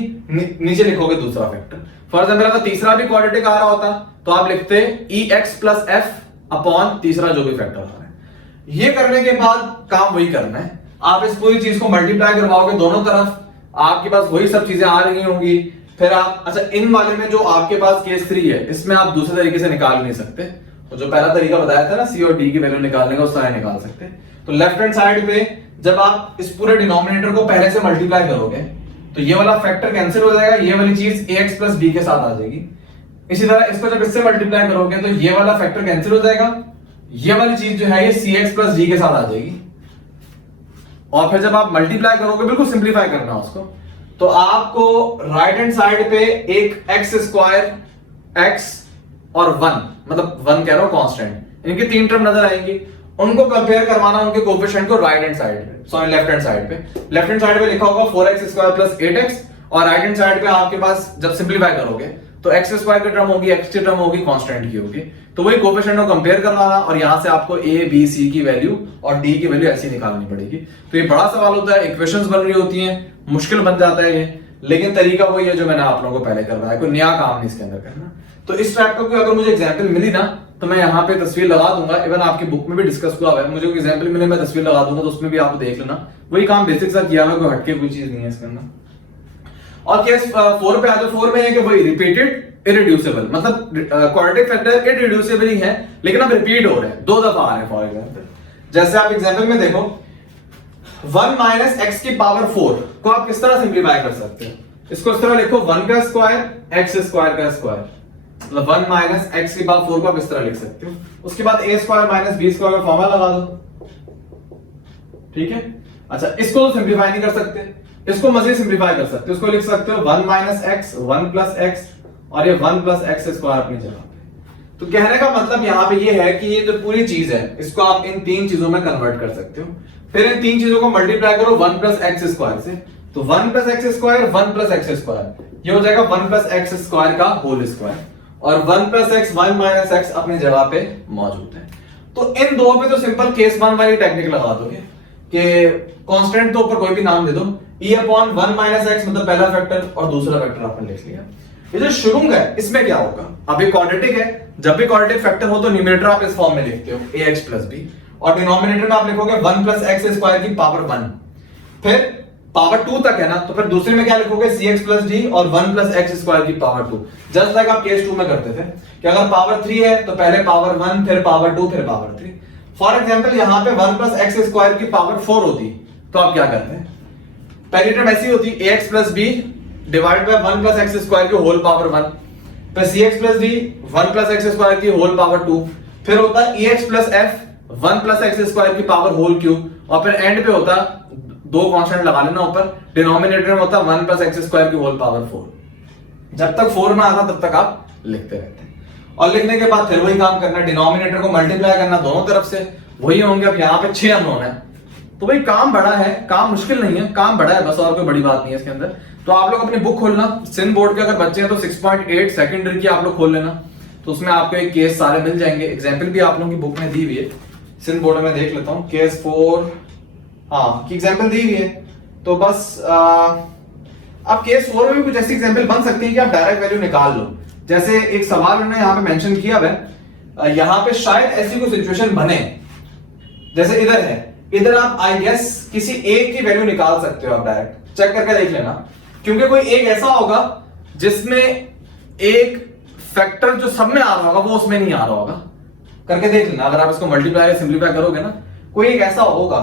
नीचे लिखोगे दूसरा फैक्टर। फॉर एग्जाम्पल अगर तीसरा भी क्वाड्रेटिक आ रहा होता तो आप लिखते ex प्लस f अपॉन तीसरा जो भी फैक्टर आ रहा है। ये करने के बाद काम वही करना है, आप इस पूरी चीज को मल्टीप्लाई करवाओगे दोनों तरफ, आपके पास वही सब चीजें आ रही होंगी। फिर आप अच्छा इन वाले में जो आपके पास केस 3 है इसमें आप दूसरे तरीके से निकाल नहीं सकते, तो जो पहला तरीका बताया था ना सी और डी की वैल्यू निकालने का, उस तरह निकाल सकते। तो लेफ्ट हैंड साइड पे जब आप इस पूरे डिनोमिनेटर को पहले से मल्टीप्लाई करोगे तो ये वाला फैक्टर कैंसिल हो जाएगा, ये वाली चीज ax प्लस b के साथ आ जाएगी। इसी तरह इसको जब इससे मल्टीप्लाई करोगे तो ये वाला फैक्टर कैंसिल हो जाएगा, ये वाली चीज जो है ये cx प्लस d के साथ आ जाएगी। और फिर जब आप मल्टीप्लाई करोगे, बिल्कुल सिंप्लीफाई करना उसको, तो आपको राइट हैंड साइड पे एक एक्स स्क्वायर x और 1, मतलब 1 कह रहा हूं कांस्टेंट, इनकी 3 टर्म नजर आएंगी, उनको कंपेयर करवाना उनके कोएफिशिएंट को राइट हैंड साइड पे, सॉरी लेफ्ट हैंड साइड पे। लेफ्ट हैंड साइड पे लिखा होगा 4x स्क्वायर प्लस 8x, और राइट हैंड साइड पे आपके पास जब सिंप्लीफाई करोगे तो x स्क्वायर की टर्म होगी, x की टर्म होगी, कांस्टेंट की होगी, तो वही कोएफिशिएंट को कंपेयर करवाना, और यहां से आपको a b c की वैल्यू और d की वैल्यू ऐसी निकालनी पड़ेगी। तो ये बड़ा सवाल होता है, इक्वेशंस बन रही होती हैं, मुश्किल बन जाता है ये, लेकिन तरीका वही है जो मैंने आप लोगों को पहले करवाया, कोई नया काम नहीं इसके अंदर करना। तो इस टाइप का कोई अगर मुझे एग्जांपल मिली ना तो मैं यहाँ पे तस्वीर लगा दूंगा, इवन आपकी बुक में भी डिस्कस हुआ है, मुझे कोई एग्जांपल मिले मैं तस्वीर लगा दूंगा, तो उसमें भी आप देख लेना, वही काम बेसिक सा किया हुआ, कोई हटके कोई चीज नहीं है इसके अंदर। और केस 4 पे आ जाओ, 4 में है कि वही रिपीटेड इरिड्यूसिबल, मतलब क्वाड्रेटिक फैक्टर इरिड्यूसिबल ही है लेकिन अब रिपीट हो रहे हैं, 2 दफा आ रहे हैं। फॉर एग्जांपल जैसे आप एग्जांपल में देखो 1 माइनस एक्स की पावर 4 को आप किस तरह सिंप्लीफाई कर सकते हो, इसको इस तरह लिखो 1 का स्क्वायर एक्स स्क्वायर का स्क्वायर, मतलब 1 माइनस एक्स की पावर 4 को आप इस तरह लिख सकते हो। उसके बाद a square minus b square का फॉर्मूला लगा दो, ठीक है। अच्छा इसको तो सिंप्लीफाई नहीं कर सकते, इसको मजीद सिंप्लीफाई कर सकते हो, इसको लिख सकते हो 1 माइनस एक्स 1 प्लस एक्स, और ये 1 प्लस एक्स स्क्वायर अपनी जगह पे। तो कहने का मतलब यहाँ पे ये है कि ये जो पूरी चीज है इसको आप इन 3 चीजों में कन्वर्ट कर सकते हो, फिर इन 3 चीजों को मल्टीप्लाई करो 1 प्लस एक्स स्क्वायर से, तो 1 plus x square 1 plus x square, ये हो जाएगा 1 प्लस एक्स स्क्वायर का होल स्क्वायर, और 1 प्लस एक्स 1 माइनस एक्स अपनी जगह पे मौजूद है। तो इन दो पे तो सिंपल केस 1 वाली टेक्निक लगा दोगे कि कांस्टेंट तो ऊपर कोई भी नाम दे दो, e अपॉन 1 माइनस एक्स मतलब पहला फैक्टर और दूसरा फैक्टर आपने लिख लिया। ये जो शुरू है इसमें क्या होगा, अब ये क्वाड्रेटिक है, जब भी क्वाड्रेटिक फैक्टर हो तो न्यूमरेटर आप इस फॉर्म में लिखते हो ax प्लस b, और डिनोमिनेटर में आप लिखोगे 1 प्लस एक्स स्क्वायर की पावर 1, फिर पावर 2 तक है ना, तो फिर दूसरे में क्या लिखोगे cx प्लस d और 1 प्लस एक्स स्क्वायर की पावर 2, जस्ट लाइक आप केस 2 में करते थे कि अगर पावर 3 है तो पहले पावर 1 फिर पावर 2 फिर पावर 3। फॉर एग्जांपल यहां पे 1 प्लस एक्स स्क्वायर की पावर 4 होती तो आप क्या करते हैं, पहली टर्म ऐसी होती ax plus b divide by 1 plus x square की whole power 1 plus cx plus d 1 plus x square की होल पावर 2, फिर होता ex plus f 1 plus x square की पावर होल क्यूब, और फिर एंड पे होता 2 कांस्टेंट लगा लेना ऊपर, डिनोमिनेटर में होता 1 प्लस एक्स स्क्वायर की होल पावर 4। जब तक 4 में आता तब तक आप लिखते रहते हैं, और लिखने के बाद फिर वही काम करना, डिनोमिनेटर को मल्टीप्लाई करना दोनों तरफ से, वही होंगे। अब यहाँ पे 6 अननोन है, तो भाई काम बड़ा है, काम मुश्किल नहीं है, काम बड़ा है बस, और कोई बड़ी बात नहीं है इसके अंदर। तो आप लोग अपनी बुक खोलना, सिंध बोर्ड के अगर बच्चे हैं तो 6.8 सेकेंडरी की आप लोग खोल लेना, तो उसमें आपको एक केस सारे मिल जाएंगे, एग्जाम्पल भी आप लोगों की बुक में दी हुई है, सिंध बोर्ड में देख लेता हूँ केस 4 हाँ की एग्जाम्पल दी हुई है। तो बस अब केस 4 में भी कुछ ऐसी एग्जाम्पल बन सकती है कि आप डायरेक्ट वैल्यू निकाल लो। जैसे एक सवाल उन्होंने यहाँ पे मेंशन किया है, यहाँ पे शायद ऐसी कोई सिचुएशन बने जैसे इधर है, इधर आप आई गेस किसी एक की वैल्यू निकाल सकते हो, आप डायरेक्ट चेक करके देख लेना, क्योंकि कोई एक ऐसा होगा जिसमें एक फैक्टर जो सब में आ रहा होगा वो उसमें नहीं आ रहा होगा, करके देख लेना। अगर आप इसको मल्टीप्लाई या सिंप्लीफाई करोगे ना, कोई एक ऐसा होगा,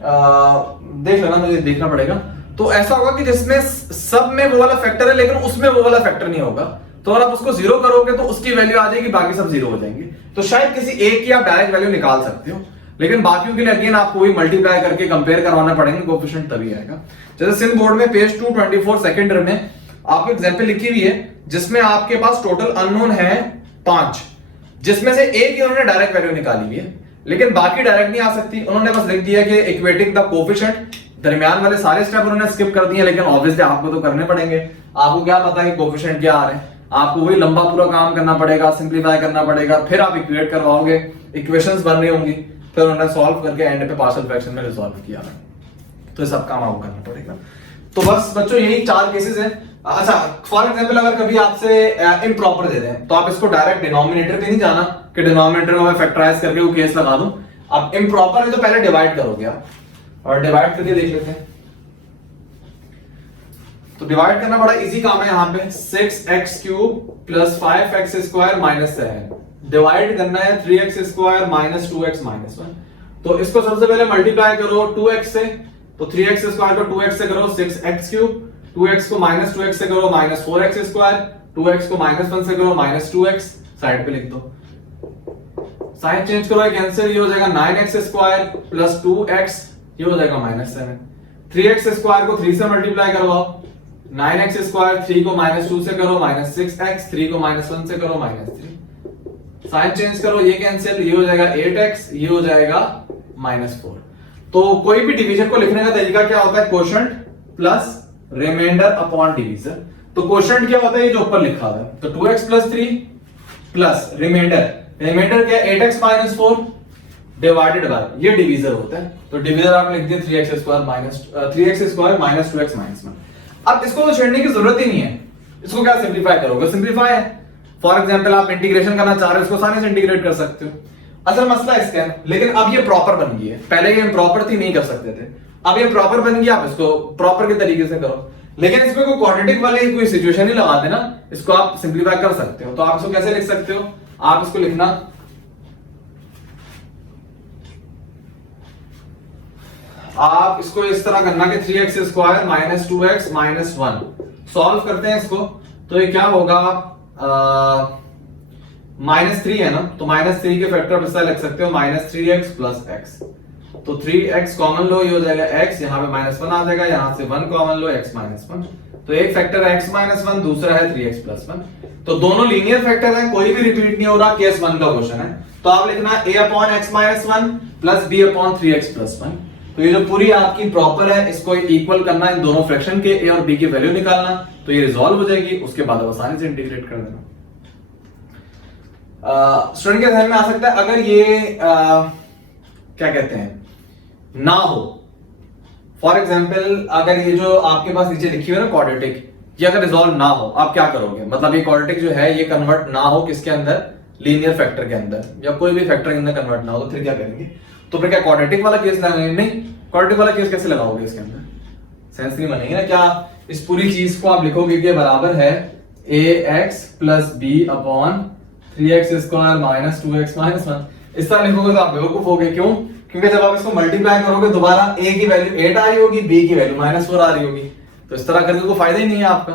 देख लेना, मुझे देखना पड़ेगा। तो ऐसा होगा कि जिसमें सब में वो वाला फैक्टर है लेकिन उसमें वो वाला फैक्टर नहीं होगा, तो अगर आप उसको 0 करोगे तो उसकी वैल्यू आ जाएगी, बाकी सब 0 हो जाएंगे। तो शायद किसी एक की आप डायरेक्ट वैल्यू निकाल सकते हो, लेकिन बाकियों के लिए अगेन आपको वही मल्टीप्लाई करके कंपेयर करवाना पड़ेगा, कोएफिशिएंट तभी आएगा। जैसे सिंध बोर्ड में पेज 224 सेकेंडरी में आपको एग्जांपल लिखी हुई है जिसमें आपके पास टोटल अननोन है 5, जिसमें से एक ही उन्होंने डायरेक्ट वैल्यू निकाली हुई है, लेकिन बाकी डायरेक्ट नहीं आ सकती। उन्होंने बस लिख दिया कि इक्वेटिंग द कोएफिशिएंट, दरमियान वाले सारे स्टेप उन्होंने स्किप कर दिए, लेकिन ऑब्वियसली आपको तो करने पड़ेंगे, आपको क्या पता कि कोएफिशिएंट क्या आ रहे हैं, आपको वही लंबा पूरा काम करना पड़ेगा, सिंप्लीफाई करना पड़ेगा, फिर आप इक्वेट करवाओगे, इक्वेशंस बन रही होंगी, फिर उन्होंने सॉल्व करके एंड पे पार्शियल फ्रैक्शन में रिजॉल्व किया। तो ये सब काम आपको करना पड़ेगा। तो बस बच्चों यही 4 केसेस हैं। अच्छा, फॉर एग्जांपल अगर कभी आपसे इम्प्रॉपर दे दें तो आप इसको डायरेक्ट डिनोमिनेटर पे नहीं जाना कि डिनोमिनेटर को मैं फैक्टराइज करके वो केस लगा दूं। अब इम्प्रॉपर है तो पहले डिवाइड करोगे आप, और डिवाइड करके देख लेते हैं। तो डिवाइड करना बड़ा इजी काम है। यहाँ पे 6x³ plus 5x² minus 7 divide करना है 3x² माइनस 2x माइनस 1। तो इसको सबसे पहले मल्टीप्लाई करो 2x से, तो 3x² को 2x से करो 6x³, 2x को माइनस 2x से करो माइनस 4x², 2x को माइनस 1 से करो माइनस 2x, साइड पे लिख दो। साइन चेंज करो, कैंसिल, ये हो जाएगा 9x² प्लस 2x, ये हो जाएगा माइनस 7। 3x² को 3 से मल्टीप्लाई करवाओ, 9x², 3 को माइनस 2 से करो माइनस 6x, 3 को माइनस 1 से करो माइनस 3। साइन चेंज करो, ये कैंसिल, ये हो जाएगा 8x, ये हो जाएगा माइनस 4। तो कोई भी डिवीजन को लिखने का तरीका क्या होता है? Quotient plus remainder upon division. तो क्वोशंट क्या होता है? ये जो ऊपर लिखा हुआ है, तो 2x plus 3 plus remainder, reminder क्या है? 8x माइनस 4 डिवाइडेड बाय, ये डिवीजर होता है। तो डिवीजर आप लिख दिए 3x² माइनस 2x माइनस 1। अब इसको तो छेड़ने की जरूरत ही नहीं है, इसको क्या सिंप्लीफाई करोगे? सिंप्लीफाई है। फॉर एग्जांपल आप इंटीग्रेशन करना चाह रहे हो, इसको आसानी से इंटीग्रेट कर सकते हो। असल मसला इसका है, लेकिन अब ये प्रॉपर बन गई है, पहले ये इम्प्रॉपर थी, नहीं कर सकते थे, अब ये प्रॉपर बन गया, आप इसको प्रॉपर के तरीके से करो। लेकिन इसमें कोई क्वाड्रेटिक वाली कोई सिचुएशन ही लगा देना, इसको आप सिंप्लीफाई कर सकते हो। तो आप इसको कैसे लिख सकते हो? आप इसको लिखना, आप इसको इस तरह करना कि 3x² minus 2x minus 1 solve करते हैं इसको। तो ये क्या होगा? -3 है ना, तो -3 के फैक्टर पर लिख सकते हो -3x प्लस x। तो 3x कॉमन लो, ये हो जाएगा x, यहाँ पे -1 आ जाएगा, यहाँ से 1 कॉमन लो, x माइनस 1। तो एक फैक्टर है x माइनस 1, दूसरा है 3x प्लस 1। तो दोनों लीनियर फैक्टर है, कोई भी रिपीट नहीं हो रहा, केस 1 का क्वेश्चन है। तो आप लिखना a upon x minus 1 plus b upon 3x plus 1। तो ये जो पूरी आपकी प्रॉपर है, इसको इक्वल करना, इन दोनों फ्रैक्शन के a और b की वैल्यू निकालना, तो ये रिजॉल्व हो जाएगी। उसके बाद आप आसानी से इंटीग्रेट कर देना। स्टूडेंट के ध्यान में आ सकता है, अगर ये क्या कहते हैं ना हो, फॉर एग्जांपल अगर ये जो आपके पास नीचे लिखी हुई है ना क्वाड्रेटिक, ये अगर रिजॉल्व ना हो, आप क्या करोगे? मतलब ये क्वाड्रेटिक जो है ये कन्वर्ट ना हो किसके अंदर? लीनियर फैक्टर के अंदर, या कोई भी फैक्टर के अंदर कन्वर्ट ना हो, तो फिर क्या करेंगे? तो फिर क्या क्वाड्रेटिक वाला केस लगाएंगे? नहीं, क्वाड्रेटिक वाला केस कैसे लगाओगे? इसके अंदर सेंस नहीं बनेगी ना। क्या इस पूरी चीज को आप लिखोगे कि बराबर है ax plus b upon 3x² minus 2x minus 1। इस तरह लिखोगे तो आप बेवकूफ होगे। क्यों? क्योंकि जब आप इसको मल्टीप्लाई करोगे दोबारा a की वैल्यू 8 आ रही होगी, b की वैल्यू -4 आ रही होगी, तो इस तरह करके कोई फायदा ही नहीं है आपका।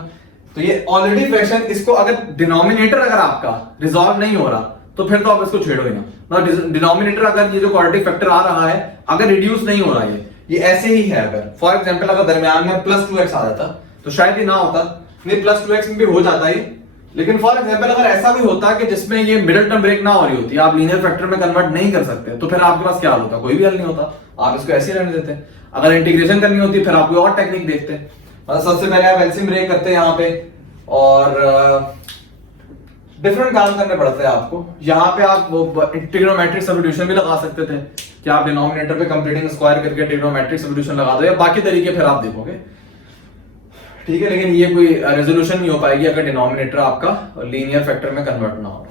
तो ये ऑलरेडी फ्रैक्शन, इसको अगर डिनोमिनेटर अगर आपका रिजॉल्व नहीं हो रहा, तो फिर तो आप इसको छेड़ो ही ना। डिनोमिनेटर अगर ये जो क्वाड्रेटिक फैक्टर आ रहा है, अगर रिड्यूस नहीं हो रहा है, ये ऐसे ही है, अगर फॉर एग्जांपल अगर दरमियान में प्लस 2x आ जाता तो शायद ये ना होता, नहीं प्लस 2x में भी हो जाता है। लेकिन फॉर एग्जांपल अगर ऐसा भी होता कि जिसमें ये मिडिल टर्म ब्रेक ना हो रही होती, आप लीनियर फैक्टर में कन्वर्ट नहीं कर सकते, तो फिर आपके पास क्या हल होता? कोई भी हल नहीं होता, आप इसको ऐसे ही रहने देते। अगर इंटीग्रेशन करनी होती फिर आप कोई और टेक्निक देखते। मतलब सबसे पहले आप एलसीएम ब्रेक करते हैं यहाँ पे, और डिफरेंट काम करने पड़ते हैं आपको। यहाँ पे आप ट्रिग्नोमेट्रिक सब्स्टिट्यूशन भी लगा सकते थे कि आप डिनोमिनेटर पे कंप्लीटिंग स्क्वायर करके ट्रिग्नोमेट्रिक सब्स्टिट्यूशन लगा दो, या बाकी तरीके फिर आप देखोगे, ठीक है। लेकिन ये कोई रेजोल्यूशन नहीं हो पाएगी अगर डिनोमिनेटर आपका लीनियर फैक्टर में कन्वर्ट ना हो।